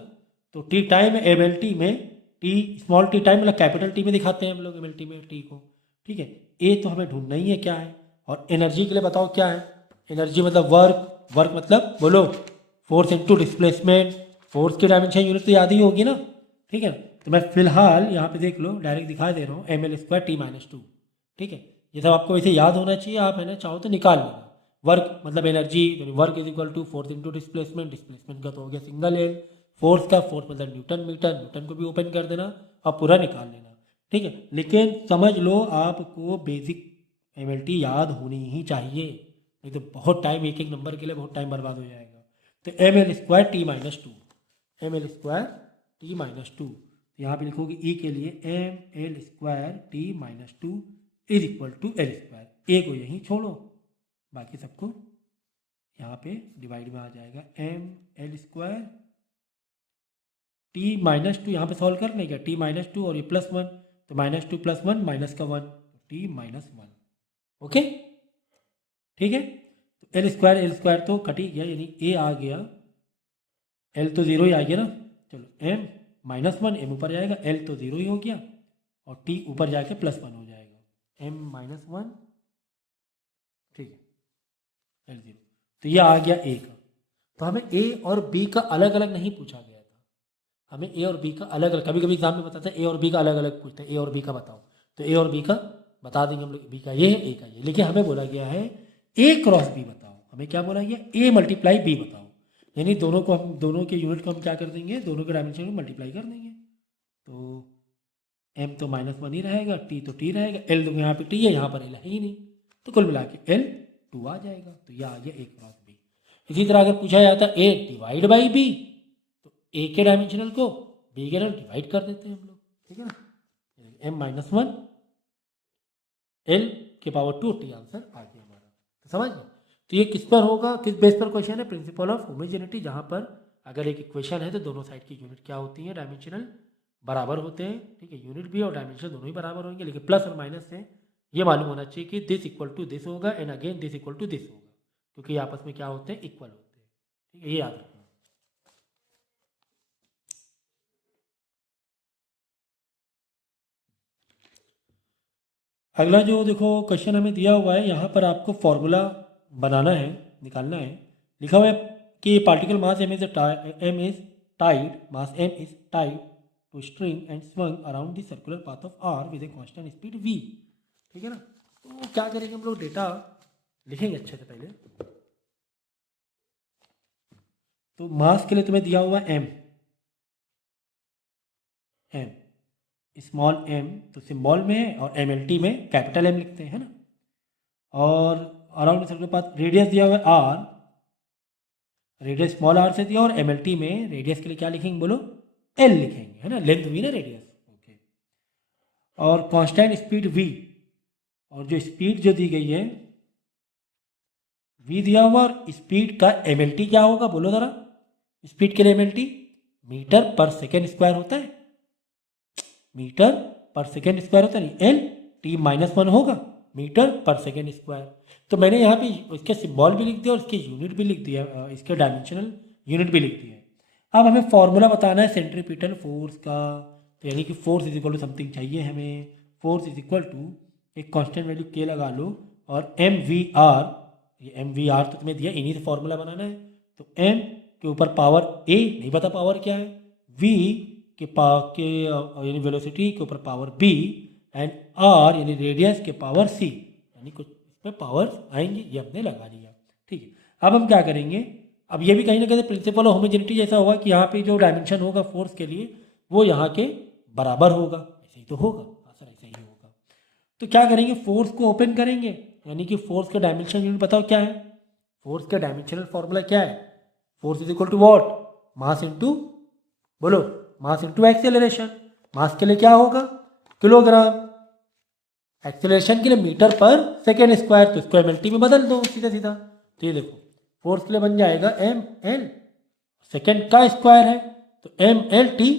तो टी टाइम है एम एल टी में, टी स्मॉल टी टाइम मतलब कैपिटल टी में दिखाते हैं हम लोग एम एल टी में टी को, ठीक है। ए तो हमें ढूंढना ही है क्या है, और एनर्जी के लिए बताओ क्या है, एनर्जी मतलब वर्क, वर्क मतलब बोलो फोर्स इनटू डिस्प्लेसमेंट, फोर्स की डायमेंशन यूनिट तो याद ही होगी ना, ठीक है। तो मैं फिलहाल यहाँ पे देख लो डायरेक्ट दिखा दे रहा हूँ, M L square T minus two, ठीक है। ये सब आपको वैसे याद होना चाहिए, आप है ना चाहो तो निकाल लेना। वर्क मतलब energy, work is equal to force into displacement, displacement का तो हो गया सिंगल एल, फोर्स का, फोर्स मतलब न्यूटन मीटर, न्यूटन को भी ओपन कर देना और पूरा निकाल लेना, ठीक है। लेकिन समझ लो आपको बेसिक एम एल टी याद होनी ही चाहिए, नहीं तो बहुत टाइम, एक एक नंबर के लिए बहुत टाइम बर्बाद हो जाएगा। तो M L square T minus two, M L square T minus two, यहाँ पे लिखोगे ई के लिए m L square T minus two is equal to l square, a को यहीं छोड़ो, बाकी सबको यहाँ पे डिवाइड में आ जाएगा, M L square T minus two, यहाँ पे सॉल्व करने क्या, टी माइनस टू और ये प्लस वन, तो minus two plus one minus का one, T minus one, okay, ठीक है। तो एल स्क्वायर तो कट ही गया, यानी ए आ गया, एल तो ज़ीरो ही आ गया ना, चलो एम माइनस वन, एम ऊपर जाएगा, एल तो ज़ीरो ही हो गया और टी ऊपर जाके प्लस वन हो जाएगा, एम माइनस वन, ठीक है, एल ज़ीरो। तो ये आ गया ए का। तो हमें ए और बी का अलग अलग नहीं पूछा गया था, हमें ए और बी का अलग अलग, कभी कभी एग्जाम में बताते हैं ए और बी का अलग अलग पूछते हैं, ए और बी का बताओ, तो ए और बी का बता देंगे हम लोग, बी का ये है, ए का ये, लेकिन हमें बोला गया है ए क्रॉस बी बताओ, हमें क्या बोला गया, ए मल्टीप्लाई बी बताओ, यानी दोनों को हम, दोनों के यूनिट को हम क्या कर देंगे, दोनों के डायमेंशन को मल्टीप्लाई कर देंगे। तो एम तो माइनस वन ही रहेगा, टी तो टी रहेगा, एल तो यहाँ पे टी है, यहाँ पर एल है ही नहीं, तो कुल मिला के एल टू आ जाएगा, तो यह आ गया ए क्रॉस बी। इसी तरह अगर पूछा जाता ए डिवाइड बाई बी, तो ए के डायमेंशनल को बी के डायमेंशनल डिवाइड कर देते हैं हम लोग, ठीक है ना, एम माइनस वन एल के पावर टू, टी आंसर आ गया हमारा, तो समझ गए। तो ये किस पर होगा, किस बेस पर क्वेश्चन है, प्रिंसिपल ऑफ होमोजेनिटी, जहाँ पर अगर एक इक्वेशन है तो दोनों साइड की यूनिट क्या होती है, डायमेंशनल बराबर होते हैं, ठीक है, यूनिट भी और डायमेंशन दोनों ही बराबर होंगे, लेकिन प्लस और माइनस से ये मालूम होना चाहिए कि दिस इक्वल टू दिस होगा and again this equal to this होगा, क्योंकि ये आपस में क्या होते हैं, इक्वल होते हैं, ठीक है, ये याद रखना। अगला जो देखो क्वेश्चन हमें दिया हुआ है, यहाँ पर आपको फॉर्मूला बनाना है, निकालना है। लिखा हुआ है कि particle mass M is tied, mass M is tied to string and swung around the circular path of R with a constant speed V, ठीक है ना। तो क्या करेंगे हम लोग, डेटा लिखेंगे अच्छे से पहले। तो मास के लिए तुम्हें दिया हुआ एम, एम स्मॉल एम तो सिंबल में है और एम एल टी में कैपिटल एम लिखते हैं, है ना। और अराउंड सर्कल पाथ रेडियस दिया हुआ है आर, रेडियस स्मॉल आर से दिया, और एम एल टी में रेडियस के लिए क्या लिखेंगे बोलो, एल लिखेंगे, है ना, लेंथ हुई ना रेडियस, ओके। और कांस्टेंट स्पीड वी, और जो स्पीड जो दी गई है v दिया हुआ, और स्पीड का mlt क्या होगा बोलो ज़रा, स्पीड के लिए mlt मीटर पर सेकेंड स्क्वायर होता है, मीटर पर सेकेंड स्क्वायर होता है, नहीं एल टी माइनस वन होगा मीटर पर सेकेंड स्क्वायर। तो मैंने यहाँ पे इसके सिंबल भी लिख दिया और इसके यूनिट भी लिख दिया, इसके डायमेंशनल यूनिट भी लिख दिया है। अब हमें फॉर्मूला बताना है सेंट्रीपिटल फोर्स का, तो यानी कि force is equal to something चाहिए हमें, फोर्स इज इक्वल टू एक कांस्टेंट वैल्यू के लगा लो और एम वी आर, ये एम वी आर तो तुम्हें दिया, इन्हीं से फॉर्मूला बनाना है। तो एम के ऊपर पावर ए, नहीं पता पावर क्या है, वी के यानी वेलोसिटी के ऊपर पावर बी, एंड आर यानी रेडियस के पावर सी, यानी कुछ इसमें पावर आएंगे, ये हमने लगा लिया। ठीक है, अब हम क्या करेंगे, अब ये भी कहीं ना कहीं प्रिंसिपल ऑफ होमोजेनिटी जैसा होगा कि यहाँ पे जो डायमेंशन होगा फोर्स के लिए वो यहाँ के बराबर होगा, ऐसे ही तो होगा, हाँ सर ऐसे ही होगा। तो क्या करेंगे, फोर्स को ओपन करेंगे, यानी कि फोर्स का डायमेंशन यूनिट बताओ क्या है, फोर्स का डायमेंशनल फॉर्मूला क्या है, force is equal to what, mass into, बोलो मास इंटू एक्सेलरेशन। मास के लिए क्या होगा किलोग्राम, एक्सेलरेशन के लिए मीटर पर सेकेंड स्क्वायर, तो इसको एमएलटी में बदल दो सीधा सीधा। तो ये देखो फोर्स के लिए बन जाएगा एम एल, सेकेंड का स्क्वायर है तो एम एल टी,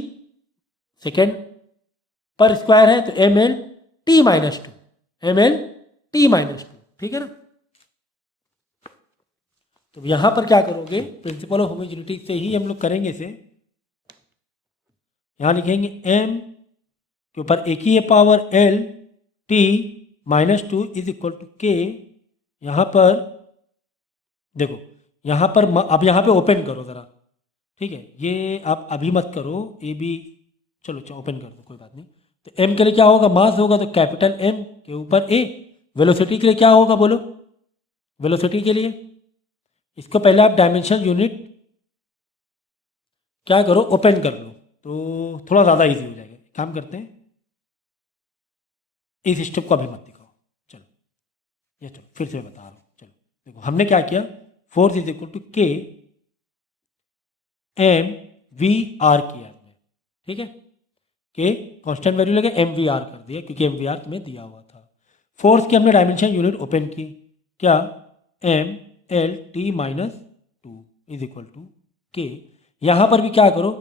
सेकेंड पर स्क्वायर है तो M L T minus two, M L T minus two, ठीक है ना। तो यहां पर क्या करोगे, प्रिंसिपल ऑफ होमोजेनिटी से ही हम लोग करेंगे इसे, यहां लिखेंगे एम के ऊपर एक ही है power L T minus two is equal to K. यहाँ पर देखो, यहाँ पर अब यहाँ पे ओपन करो ज़रा, ठीक है, ये आप अभी मत करो, ए बी, चलो ओपन कर दो कोई बात नहीं। तो एम के लिए क्या होगा, मास होगा तो कैपिटल एम के ऊपर ए, वेलोसिटी के लिए क्या होगा बोलो, वेलोसिटी के लिए इसको पहले आप डायमेंशन यूनिट क्या करो, ओपन कर लो, तो थोड़ा ज़्यादा इजी हो जाएगा। काम करते हैं, इस स्टेप को अभी मत दिखाओ, चलो ये चलो फिर से मैं बता रहा हूँ। चलो देखो हमने क्या किया, फोर्स इज इक्वल टू के एम वी आर किया हमने, ठीक है, के कांस्टेंट वैल्यू लगे एम वी आर कर दिया क्योंकि एम वी आर तुम्हें दिया हुआ था। फोर्स की हमने डायमेंशन यूनिट ओपन की, क्या, M L T minus two is equal to K. यहाँ पर भी क्या करो,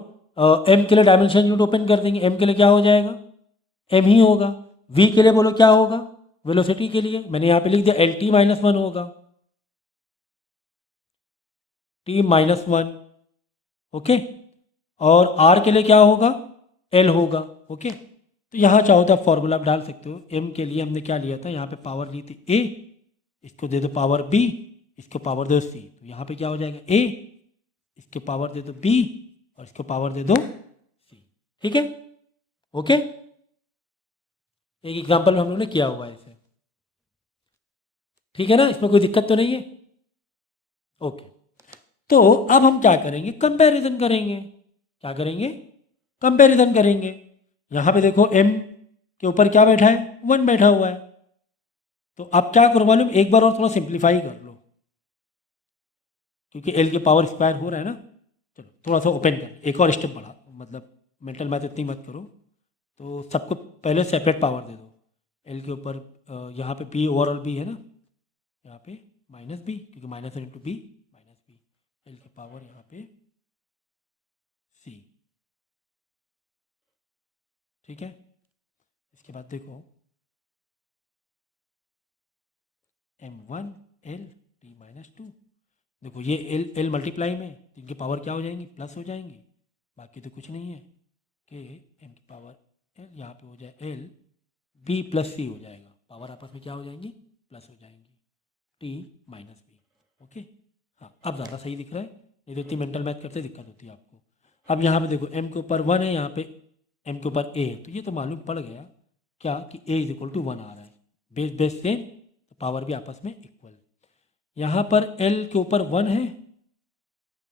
एम के लिए डायमेंशन यूनिट ओपन कर देंगे, एम के लिए क्या हो जाएगा, एम ही होगा, वी के लिए बोलो क्या होगा, वेलोसिटी के लिए मैंने यहाँ पे लिख दिया एल टी माइनस वन होगा, टी माइनस वन, ओके, और आर के लिए क्या होगा, एल होगा, ओके। तो यहाँ चाहो तो आप फॉर्मूला आप डाल सकते हो, एम के लिए हमने क्या लिया था, यहाँ पे पावर ली थी ए, इसको दे दो पावर बी, इसको पावर दे दो सी, तो यहाँ पे क्या हो जाएगा ए, इसके पावर दे दो बी और इसको पावर दे दो सी, ठीक है, ओके। एक एग्जाम्पल हम लोगों ने किया हुआ है इसे, ठीक है ना, इसमें कोई दिक्कत तो नहीं है, ओके। तो अब हम क्या करेंगे, कंपैरिजन करेंगे, क्या करेंगे, कंपैरिजन करेंगे। यहाँ पे देखो m के ऊपर क्या बैठा है, 1 बैठा हुआ है, तो अब क्या करो मालूम, एक बार और थोड़ा सिंप्लीफाई कर लो क्योंकि l के पावर स्क्वायर हो रहा है ना। चलो थोड़ा सा ओपन कर, एक और स्टेप बढ़ा, मतलब मेंटल मैथ इतनी मत करो, तो सबको पहले सेपरेट पावर दे दो, l के ऊपर यहाँ पे b ओवरऑल b है ना, यहाँ पे माइनस बी क्योंकि minus into B minus B, L की पावर यहाँ पे सी, ठीक है। इसके बाद देखो M one L T minus two, देखो ये एल एल मल्टीप्लाई में इनकी पावर क्या हो जाएंगी, प्लस हो जाएंगी, बाकी तो कुछ नहीं है, के एम की पावर एल यहाँ पे हो जाए एल बी प्लस सी हो जाएगा, पावर आपस में क्या हो जाएंगी, प्लस हो जाएंगी, टी माइनस बी, ओके। हाँ अब ज़्यादा सही दिख रहा है, नहीं तो इतनी मेंटल मैथ करते दिक्कत होती है आपको। अब यहाँ पे देखो m के ऊपर 1 है, यहाँ पे m के ऊपर a है, तो ये तो मालूम पड़ गया क्या कि a इज इक्वल टू 1 आ रहा है, बेस बेस सेम तो पावर भी आपस में इक्वल। यहाँ पर l के ऊपर 1 है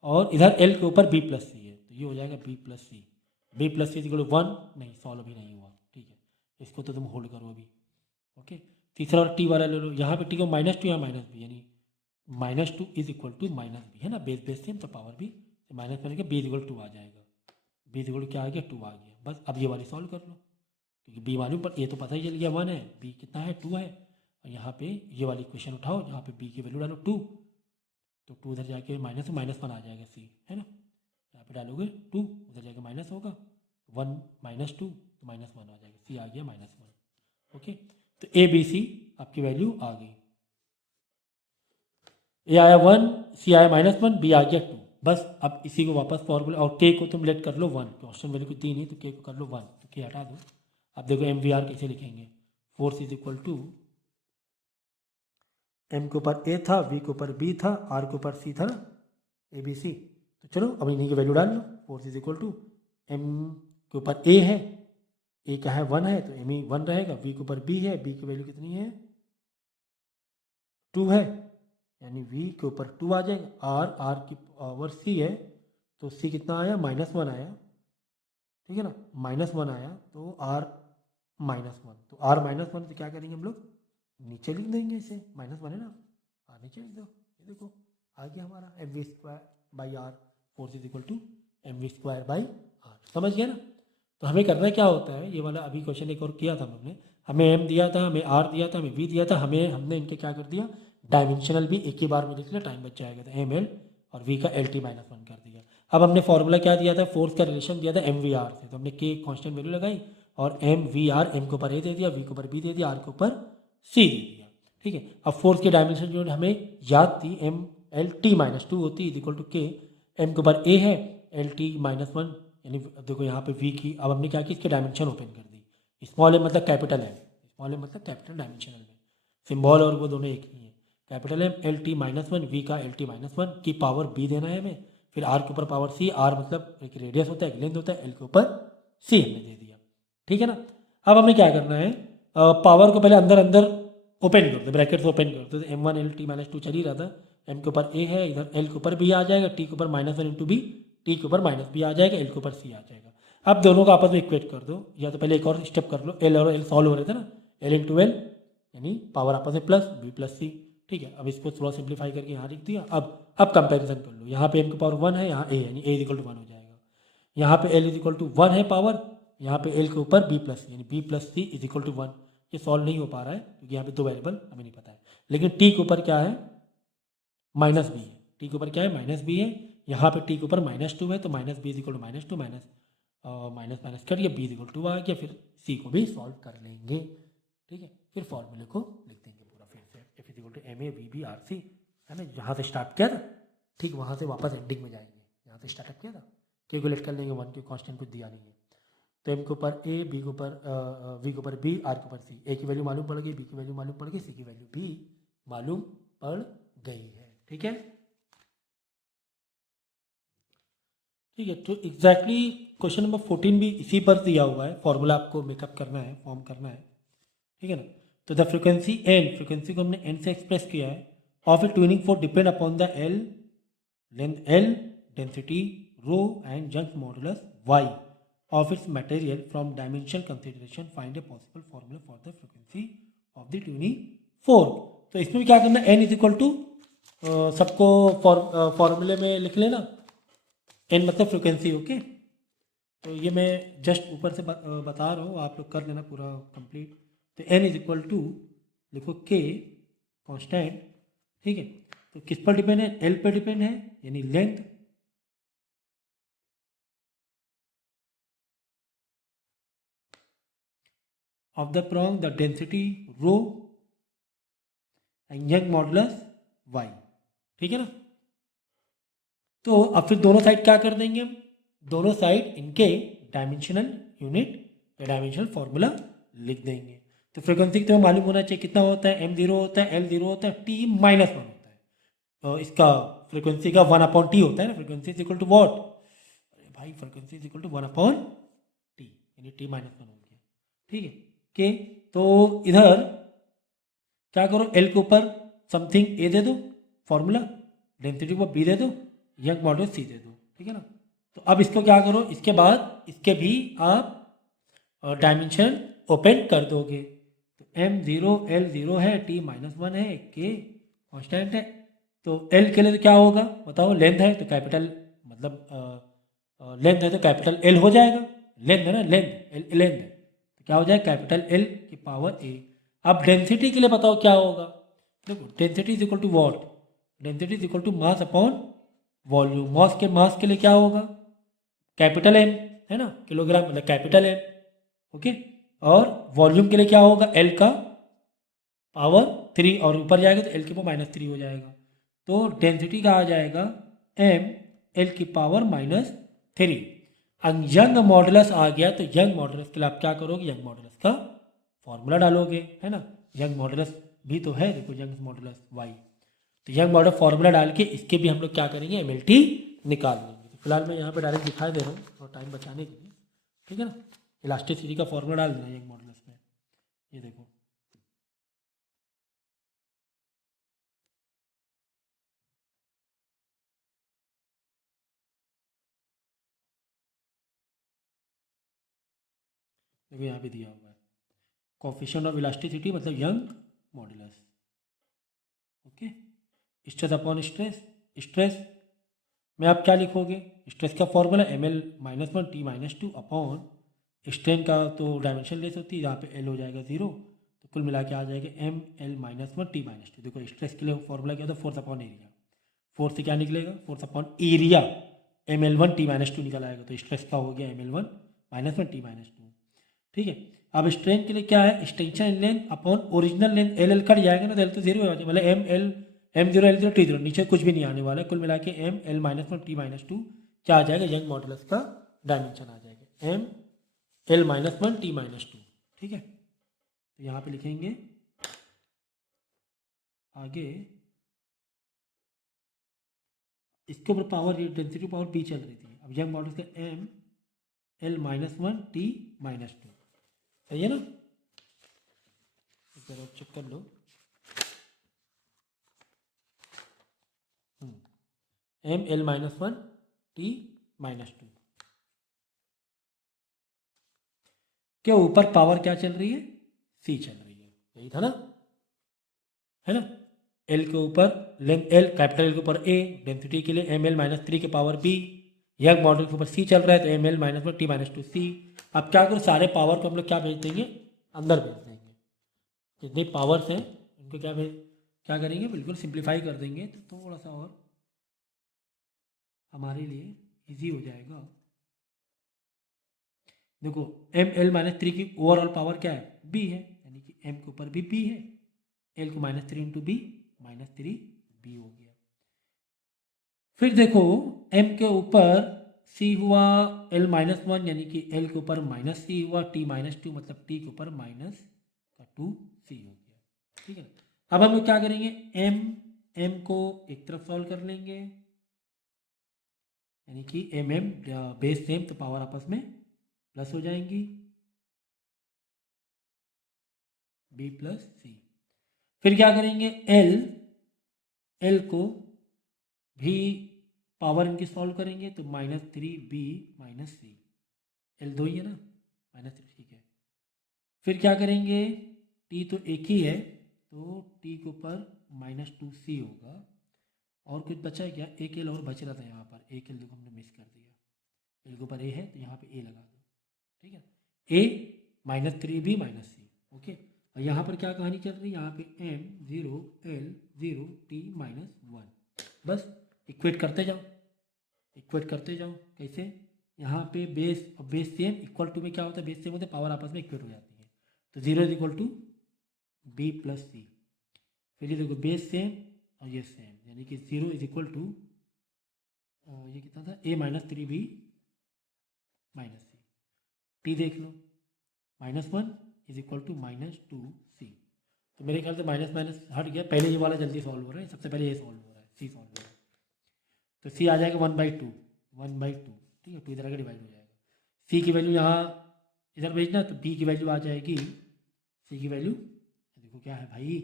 और इधर l के ऊपर b प्लस सी है, तो ये हो जाएगा b plus C, b plus C is equal to 1, नहीं सॉल्व भी नहीं हुआ, ठीक है, इसको तो तुम होल्ड करो अभी, ओके। तीसरा और टी वाला ले लो, यहाँ पे टी को माइनस टू या माइनस बी, यानी minus two is equal to minus B है ना, बेस बेस सेम तो पावर भी माइनस करके बी इज इक्वल टू आ जाएगा, बी इज इक्वल क्या आ गया, 2 आ गया। बस अब ये वाली सॉल्व कर लो क्योंकि बी मालूम पर ये तो पता ही चल गया 1 है, बी कितना है 2 है, और यहाँ पे ये वाली इक्वेशन उठाओ, यहाँ पे b की वैल्यू डालो 2, तो 2 उधर जाके माइनस -1 आ जाएगा c, है ना। यहाँ पे डालोगे 2, उधर जाके माइनस होगा 1 -2 तो -1 आ जाएगा, c आ गया -1। ओके, तो a b c आपकी वैल्यू आ गई। a आया 1, c आया -1, b आ गया 2। बस अब इसी को वापस फॉर्मूला, और k को तुम लेट कर लो 1, क्वेश्चन वैल्यू कुछ दी नहीं तो k को कर लो 1, तो k हटा दो। अब देखो एम वी आर कैसे लिखेंगे, force is equal to M के ऊपर ए था, वी के ऊपर बी था, आर के ऊपर सी था ना, ए बी सी। तो चलो अब इन्हीं की वैल्यू डाल लो। Force is equal to M के ऊपर ए है, ए का है 1 है तो एम ई 1 रहेगा, वी के ऊपर बी है, बी की वैल्यू कितनी है 2 है, यानी वी के ऊपर 2 आ जाएगा। आर की पावर सी है तो सी कितना आया -1 आया, ठीक है ना, -1 आया तो आर -1, तो आर -1 तो क्या करेंगे हम लोग नीचे लिख देंगे इसे, -1 है ना, आर नीचे लिख दो, ये देखो आ गया हमारा M V square by R, force is equal to M V square by R. समझ गया ना। तो हमें करना क्या होता है, ये वाला अभी क्वेश्चन एक और किया था हमने, हमें एम दिया था, हमें आर दिया था, हमें वी दिया था, हमने इनके क्या कर दिया डायमेंशनल भी एक ही बार में लिख लिया, टाइम बच जाएगा, तो एम एल और वी का एल टी -1 कर दिया। अब हमने फॉर्मूला क्या दिया था, फोर्स का रिलेशन दिया था एम वी आर से, तो हमने के कांस्टेंट वैल्यू लगाई और एम वी आर, एम के ऊपर ए दे दिया, वी के ऊपर बी दे दिया, आर के ऊपर सी दे दिया, ठीक है। अब फोर्स की डायमेंशन जो हमें याद थी एम एल टी -2 होती इज इक्वल टू के, एम के ऊपर ए है, एल टी -1, यानी देखो यहाँ पे वी की, अब हमने क्या किया इसके डायमेंशन ओपन कर दी, स्मॉल एम मतलब कैपिटल एम, स्मॉल एम मतलब कैपिटल डायमेंशनल में, सिंबल और वो दोनों एक ही है, capital M L T -1, V का एल टी -1 की पावर बी देना है हमें, फिर आर के ऊपर पावर सी, आर मतलब एक रेडियस होता है, एक लेंथ होता है, एल के ऊपर सी हमने दे दिया, ठीक है ना। अब हमें क्या करना है, पावर को पहले अंदर अंदर ओपन कर दो, ब्रैकेट्स ओपन कर दो, तो एम वन एल टी -2 चल ही रहा था, एम के ऊपर ए है, इधर एल के ऊपर बी आ जाएगा, टी के ऊपर -1 इंटू बी, टी के ऊपर -b आ जाएगा, एल के ऊपर सी आ जाएगा। अब दोनों को आपस में इक्वेट कर दो, या तो पहले एक और स्टेप कर लो, एल और एल सॉल्व हो रहे थे ना, एल इंटू एल यानी पावर आपस में प्लस बी प्लस सी, ठीक है। अब इसको थोड़ा सिंप्लीफाई करके यहाँ लिख दिया। अब कंपैरिजन कर लो, यहाँ पे एम की पावर 1 है, यहाँ ए यानी ए इज इक्वल टू 1 हो जाएगा, यहाँ पे एल इज इक्वल टू 1 है पावर, यहाँ पे एल के ऊपर बी प्लस यानी B plus C is equal to 1। ये सॉल्व नहीं हो पा रहा है क्योंकि यहाँ पे दो वेरिएबल हमें नहीं पता है, लेकिन टी के ऊपर क्या है -b है, टी के ऊपर क्या है -b है, यहाँ पे टी के ऊपर -2 है, तो -b is equal to -2 minus करिए, b इज इक्वल टू आ गया, फिर c को भी सॉल्व कर लेंगे, ठीक है। फिर फॉर्मूले को लिख देंगे पूरा फिर से, F is equal to M A V B R C, है ना, जहाँ से स्टार्ट किया था ठीक वहाँ से वापस एंडिंग में जाएंगे, यहाँ से स्टार्टअप किया था, कैलकुलेट कर लेंगे, 1 के कांस्टेंट कुछ दिया नहीं है, तो एम के ऊपर ए, बी के ऊपर वी के ऊपर बी, आर के ऊपर सी, ए की वैल्यू मालूम पड़ गई, बी की वैल्यू मालूम पड़ गई, सी की वैल्यू भी मालूम पड़ गई है, ठीक है। ठीक है, तो एग्जैक्टली क्वेश्चन नंबर 14 भी इसी पर दिया हुआ है, फॉर्मूला आपको मेकअप करना है, फॉर्म करना है, ठीक है ना। तो द फ्रिक्वेंसी एन, फ्रिक्वेंसी को हमने एन से एक्सप्रेस किया है, of a tuning force depend upon the L, length L, density rho and junction modulus Y of its material from dimensional consideration find a possible formula for the frequency of the tuning fork। तो इसमें भी क्या करना है, n is equal to सबको फॉर्मूले में लिख लेना, n मतलब फ्रिक्वेंसी, ओके। तो ये मैं जस्ट ऊपर से बता रहा हूँ, आप लोग कर लेना पूरा कंप्लीट। तो n इज इक्वल टू लिखो k कांस्टेंट, ठीक है। तो किस पर डिपेंड है, l पर डिपेंड है, यानी length of the prong, the density rho and Young modulus y, ठीक है ना। तो अब फिर दोनों साइड क्या कर देंगे हम, दोनों साइड इनके डायमेंशनल यूनिट या डायमेंशनल फॉर्मूला लिख देंगे। तो फ्रीक्वेंसी तो मालूम होना चाहिए कितना होता है, m0 होता है, L0 होता है, t -1 होता है, तो इसका फ्रीक्वेंसी का 1/t होता है ना, frequency is equal to what, अरे भाई frequency is equal to 1/t यानी t -1 हो गया, ठीक है। के तो इधर क्या करो, एल के ऊपर समथिंग ए दे दो फॉर्मूला, डेंसिटी को बी दे दो, यंग मॉडुलस सी दे दो, ठीक है ना। तो अब इसको क्या करो, इसके बाद इसके भी आप डायमेंशन ओपन कर दोगे। तो m0 L0 है, t -1 है, k कांस्टेंट है, तो l के लिए तो क्या होगा बताओ, लेंथ है तो कैपिटल मतलब लेंथ है तो कैपिटल L हो जाएगा, लेंथ है ना, लेंथ है, तो क्या हो जाएगा कैपिटल L की पावर a। अब डेंसिटी के लिए बताओ क्या होगा। देखो density is equal to what, density is equal to mass upon volume. Mass के लिए क्या होगा, कैपिटल एम, है ना, किलोग्राम मतलब कैपिटल एम, ओके। और वॉल्यूम के लिए क्या होगा, एल का पावर 3, और ऊपर जाएगा तो एल की पावर -3 हो जाएगा। तो डेंसिटी का आ जाएगा एम एल की पावर -3। यंग मॉडुलस आ गया, तो यंग मॉडुलस के लिए आप क्या करोगे, यंग मॉडुलस का फॉर्मूला डालोगे, है ना। यंग मॉडुलस भी तो है, देखो यंग मॉडुलस वाई, तो यंग मॉडुलस फॉर्मूला डाल के इसके भी हम लोग क्या करेंगे, एमएलटी निकाल लेंगे। तो फिलहाल मैं यहाँ पे डायरेक्ट दिखा दे रहा हूँ और टाइम बचाने के लिए, ठीक है ना। इलास्टिसिटी का फॉर्मूला डाल देना यंग मॉडुलस में, ये देखो। देखो यहाँ पे दिया हुआ है कोफिशिएंट ऑफ इलास्टिसिटी मतलब young modulus, okay. Stress upon stress, stress में आप क्या लिखोगे, स्ट्रेस का formula ml-1 t-2 upon strain का तो डायमेंशन लेस होती है, यहाँ पे एल हो जाएगा 0, तो कुल मिला के आ जाएगा ml-1 t-2। देखो स्ट्रेस के लिए फॉर्मूला क्या था, फोर्स अपॉन एरिया, फोर्स से क्या निकलेगा, force upon area, ml-1 t-2 निकल आएगा, तो स्ट्रेस का हो गया ml-1 t-2, ठीक है। अब स्ट्रेन के लिए क्या है, extension length upon original length, L cut जाएगा ना, तो एल तो 0 हो जाएगा, मतलब m0 l0 t0, नीचे कुछ भी नहीं आने वाला है। कुल मिला के ml-1 t-2 क्या आ जाएगा, यंग मॉडुलस का डायमेंशन आ जाएगा ml-1 t-2, ठीक है। तो यहाँ पे लिखेंगे आगे, इसके ऊपर पावर डेंसिटी पावर b चल रही थी, अब यंग मॉडुलस का ml-1 t-2, सही है ना। एक बार आप चेक कर लो, ml-1 t-2 के ऊपर पावर क्या चल रही है, c चल रही है, यही था ना, है ना। एल के ऊपर लेंथ एल, कैपिटल एल के ऊपर ए, डेंसिटी के लिए ml-3 के पावर b, यंग मॉडुलस के ऊपर c चल रहा है, तो ml-1 t-2 c। अब क्या करो, सारे पावर को हम लोग क्या भेज देंगे, अंदर भेज देंगे, जितने पावर्स हैं उनको क्या करेंगे, बिल्कुल सिंप्लीफाई कर देंगे, तो थोड़ा सा और हमारे लिए इजी हो जाएगा। देखो ml-3 की ओवरऑल पावर क्या है, b है, यानी कि m के ऊपर भी b है, l को -3 इंटू b, -3b हो गया। फिर देखो m के ऊपर c हुआ l-1, यानी कि l के ऊपर -c हुआ, t-2 मतलब t के ऊपर -2c हो गया, ठीक है। अब हम लोग क्या करेंगे, m को एक तरफ सॉल्व कर लेंगे, यानी कि बेस सेम, तो पावर आपस में प्लस हो जाएंगी, b प्लस सी। फिर क्या करेंगे, एल को भी पावर इनकी सॉल्व करेंगे, तो -3b -c, एल 2 ही है ना, -3, ठीक है। फिर क्या करेंगे, टी तो एक ही है, तो टी के ऊपर -2c होगा, और कुछ बचा है क्या, एक एल और बच रहा था यहाँ पर, एक एल देखो हमने मिस कर दिया, एल के ऊपर ए है तो यहाँ पे ए लगा दो, ठीक है, ए -3b -c, ओके। और यहाँ पर क्या कहानी चल रही है, यहाँ पे m0 l0 t-1, बस इक्वेट करते जाओ, इक्वेट करते जाओ, कैसे, यहाँ पे बेस और बेस सेम इक्वल टू में क्या होता है, बेस सेम होता है, पावर आपस में इक्वेट हो जाती है, तो 0 is equal to b plus c. फिर ये देखो बेस सेम और ये सेम, यानी कि 0 इज इक्वल टू, ये कितना था, a-3b -c, टी देख लो, -1 इज इक्वल टू -2c, तो मेरे ख्याल से माइनस माइनस हट गया, पहले ये वाला जल्दी सॉल्व हो रहा है, सबसे पहले ये सॉल्व हो रहा है, सी सॉल्व हो रहा है, तो सी आ जाएगा 1/2, 1/2, ठीक है, 2 इधर आगे डिवाइड हो जाएगा, सी की वैल्यू यहाँ इधर भेजना, तो बी की वैल्यू आ जाएगी, सी की वैल्यू देखो क्या है भाई,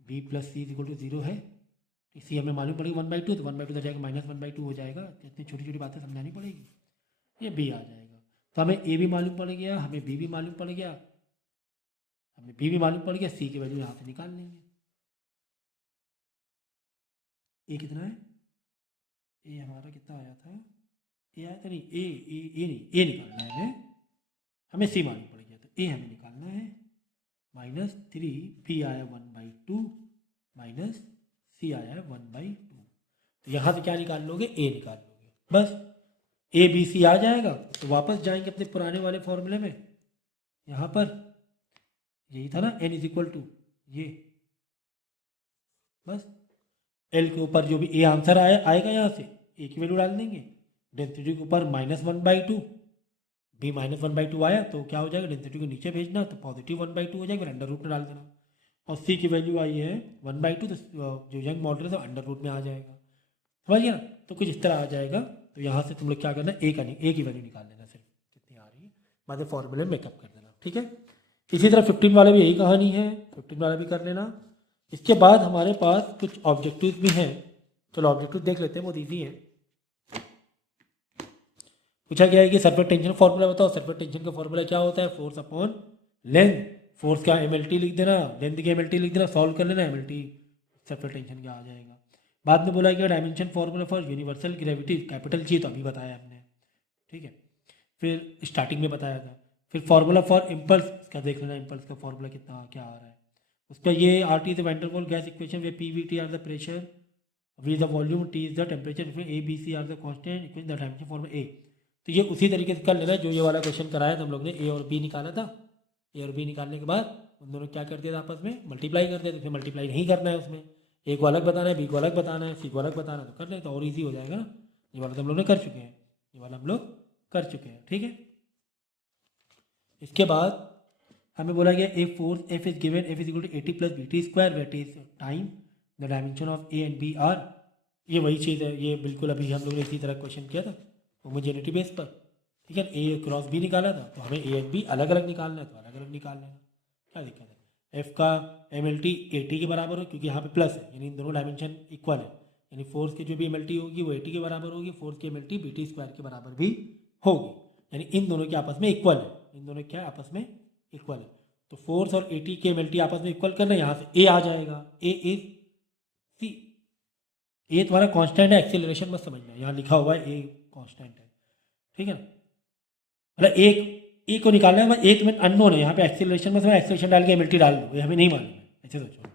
B plus C is equal to 0 है, सी हमें मालूम पड़ेगी 1/2, तो 1/2 इधर जाएगा -1/2 हो जाएगा, तो इतनी छोटी छोटी बातें समझानी पड़ेगी, ये बी आ जाएगा। तो हमें ए भी मालूम पड़ गया, हमें बी भी मालूम पड़ गया, हमें बी भी मालूम पड़ गया, सी की वैल्यू यहाँ से निकाल लेंगे। ए कितना है, ए हमारा कितना आया था, ए आया था नहीं, ए नहीं, ए निकालना है हमें, हमें सी मालूम पड़ गया, तो ए हमें निकालना है -3 बी आया 1/2 माइनस सी आया 1/2। तो यहाँ से क्या निकाल लोगे, ए निकाल लोगे, बस ए बी सी आ जाएगा। तो वापस जाएंगे अपने पुराने वाले फॉर्मूले में, यहाँ पर यही था ना, n इज इक्वल टू ये, बस एल के ऊपर जो भी ए आंसर आएगा यहाँ से ए की वैल्यू डाल देंगे, डेंसिटी के ऊपर -1/2, बी -1/2 आया तो क्या हो जाएगा, डेंसिटी को नीचे भेजना तो पॉजिटिव 1/2 हो जाएगा, फिर अंडर रूट में डाल देना। और सी की वैल्यू आई है 1/2, तो जो यंग मॉडल है तो अंडर रूट में आ जाएगा, समझ गया ना। तो कुछ इस तरह आ जाएगा। तो यहाँ से तुम लोग क्या करना, ए की वैल्यू निकाल लेना, सिर्फ जितनी आ रही है, बाद में फॉर्मूले में मेकअप कर देना, ठीक है। इसी तरह 15 वाले भी यही कहानी है, 15 वाला भी कर लेना। इसके बाद हमारे पास कुछ ऑब्जेक्टिव्स भी हैं, चलो ऑब्जेक्टिव देख लेते हैं, बहुत ईजी है। पूछा गया है कि सरफेस टेंशन फॉर्मूला बताओ। सरफेस टेंशन का फॉर्मूला क्या होता है, फोर्स अपॉन लेंथ, फोर्स का एमएलटी लिख देना, लेंथ की एमएलटी लिख देना, सॉल्व कर लेना, एमएलटी सरफेस टेंशन का आ जाएगा। बाद में बोला गया dimension formula for universal gravity, capital G तो अभी बताया हमने, ठीक है, फिर स्टार्टिंग में बताया था। फिर फार्मूला फॉर इम्पल्स का देख लेना, इम्पल्स का फॉर्मूला कितना क्या आ रहा है उस पर। ये r t is the van der Waals gas equation where p v t are the pressure, v is the volume, t is the temperature, a b c are the constant, equation the dimension formula a. तो ये उसी तरीके से कर लेना जो ये वाला क्वेश्चन कराया था हम लोग ने, ए और बी निकाला था। ए और बी निकालने के बाद उन दोनों क्या कर दिया था, आपस में मल्टीप्लाई कर दिया। तो फिर मल्टीप्लाई नहीं करना है उसमें, ए को अलग बताना है, बी को अलग बताना है, सी को अलग बताना है, तो कर ले तो और ईजी हो जाएगा ना। ये वाला तो हम लोग ने कर चुके हैं, ये वाला हम लोग कर चुके हैं, ठीक है। इसके बाद हमें बोला गया a force F is given, F is equal to 80 plus B T square, wait is time, the dimension of A and B are. ये वही चीज़ है, ये बिल्कुल अभी हम लोग ने इसी तरह क्वेश्चन किया था होमोजेनिटी बेस पर, ठीक है। ए क्रॉस बी निकाला था, तो हमें ए एंड बी अलग अलग निकालना है, तो अलग अलग निकाल लेना, क्या दिक्कत है। एफ का M L T A T के बराबर हो, क्योंकि यहाँ पे प्लस है, यानी इन दोनों डायमेंशन इक्वल है, यानी फोर्स की जो भी एम एल टी होगी वो ए टी के बराबर होगी, फोर्स की M L T B T square के बराबर भी होगी, यानी इन दोनों के आपस में इक्वल है, इन दोनों क्या आपस में इक्वल है। तो फोर्स और ए टी के एम एल टी आपस में इक्वल करना, यहाँ से ए आ जाएगा, ए इज सी, ए तुम्हारा कांस्टेंट है, एक्सेलरेशन मत समझना, यहाँ लिखा हुआ है ए कांस्टेंट है, ठीक है ना। मतलब एक को निकालना है, एक में अननोन है, यहाँ पे एक्सेलरेशन में एक्सेलरेशन डाल के एमएलटी डाल दो, ये हमें नहीं मालूम है, ऐसे सोचो,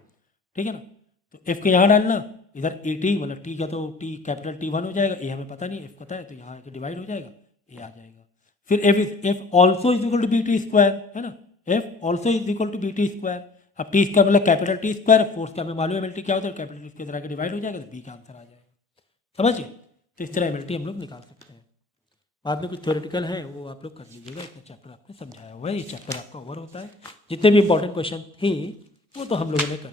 ठीक है ना। तो एफ के यहाँ डालना, इधर ए टी, मतलब टी का तो टी कैपिटल T1 हो जाएगा, ए हमें पता नहीं, एफ पता है, तो यहाँ डिवाइड हो जाएगा, ए आ जाएगा। फिर F also is equal to B T square, है ना, F also is equal to B T square. अब टी स्क्वायर मतलब कैपिटल टी स्क्वायर, फोर्स का हमें मालूम है एमएलटी क्या होता है, कैपिटल इसके तरह के डिवाइड हो जाएगा, तो बी का आंसर आ जाएगा, समझिए। तो इस तरह एमएलटी हम लोग निकाल सकते हैं। बाद में कुछ थ्योरेटिकल है वो आप लोग कर लीजिएगा, इतना चैप्टर आपने समझाया हुआ है, ये चैप्टर आपका ओवर होता है। जितने भी इंपॉर्टेंट क्वेश्चन थे वो तो हम लोगों ने कर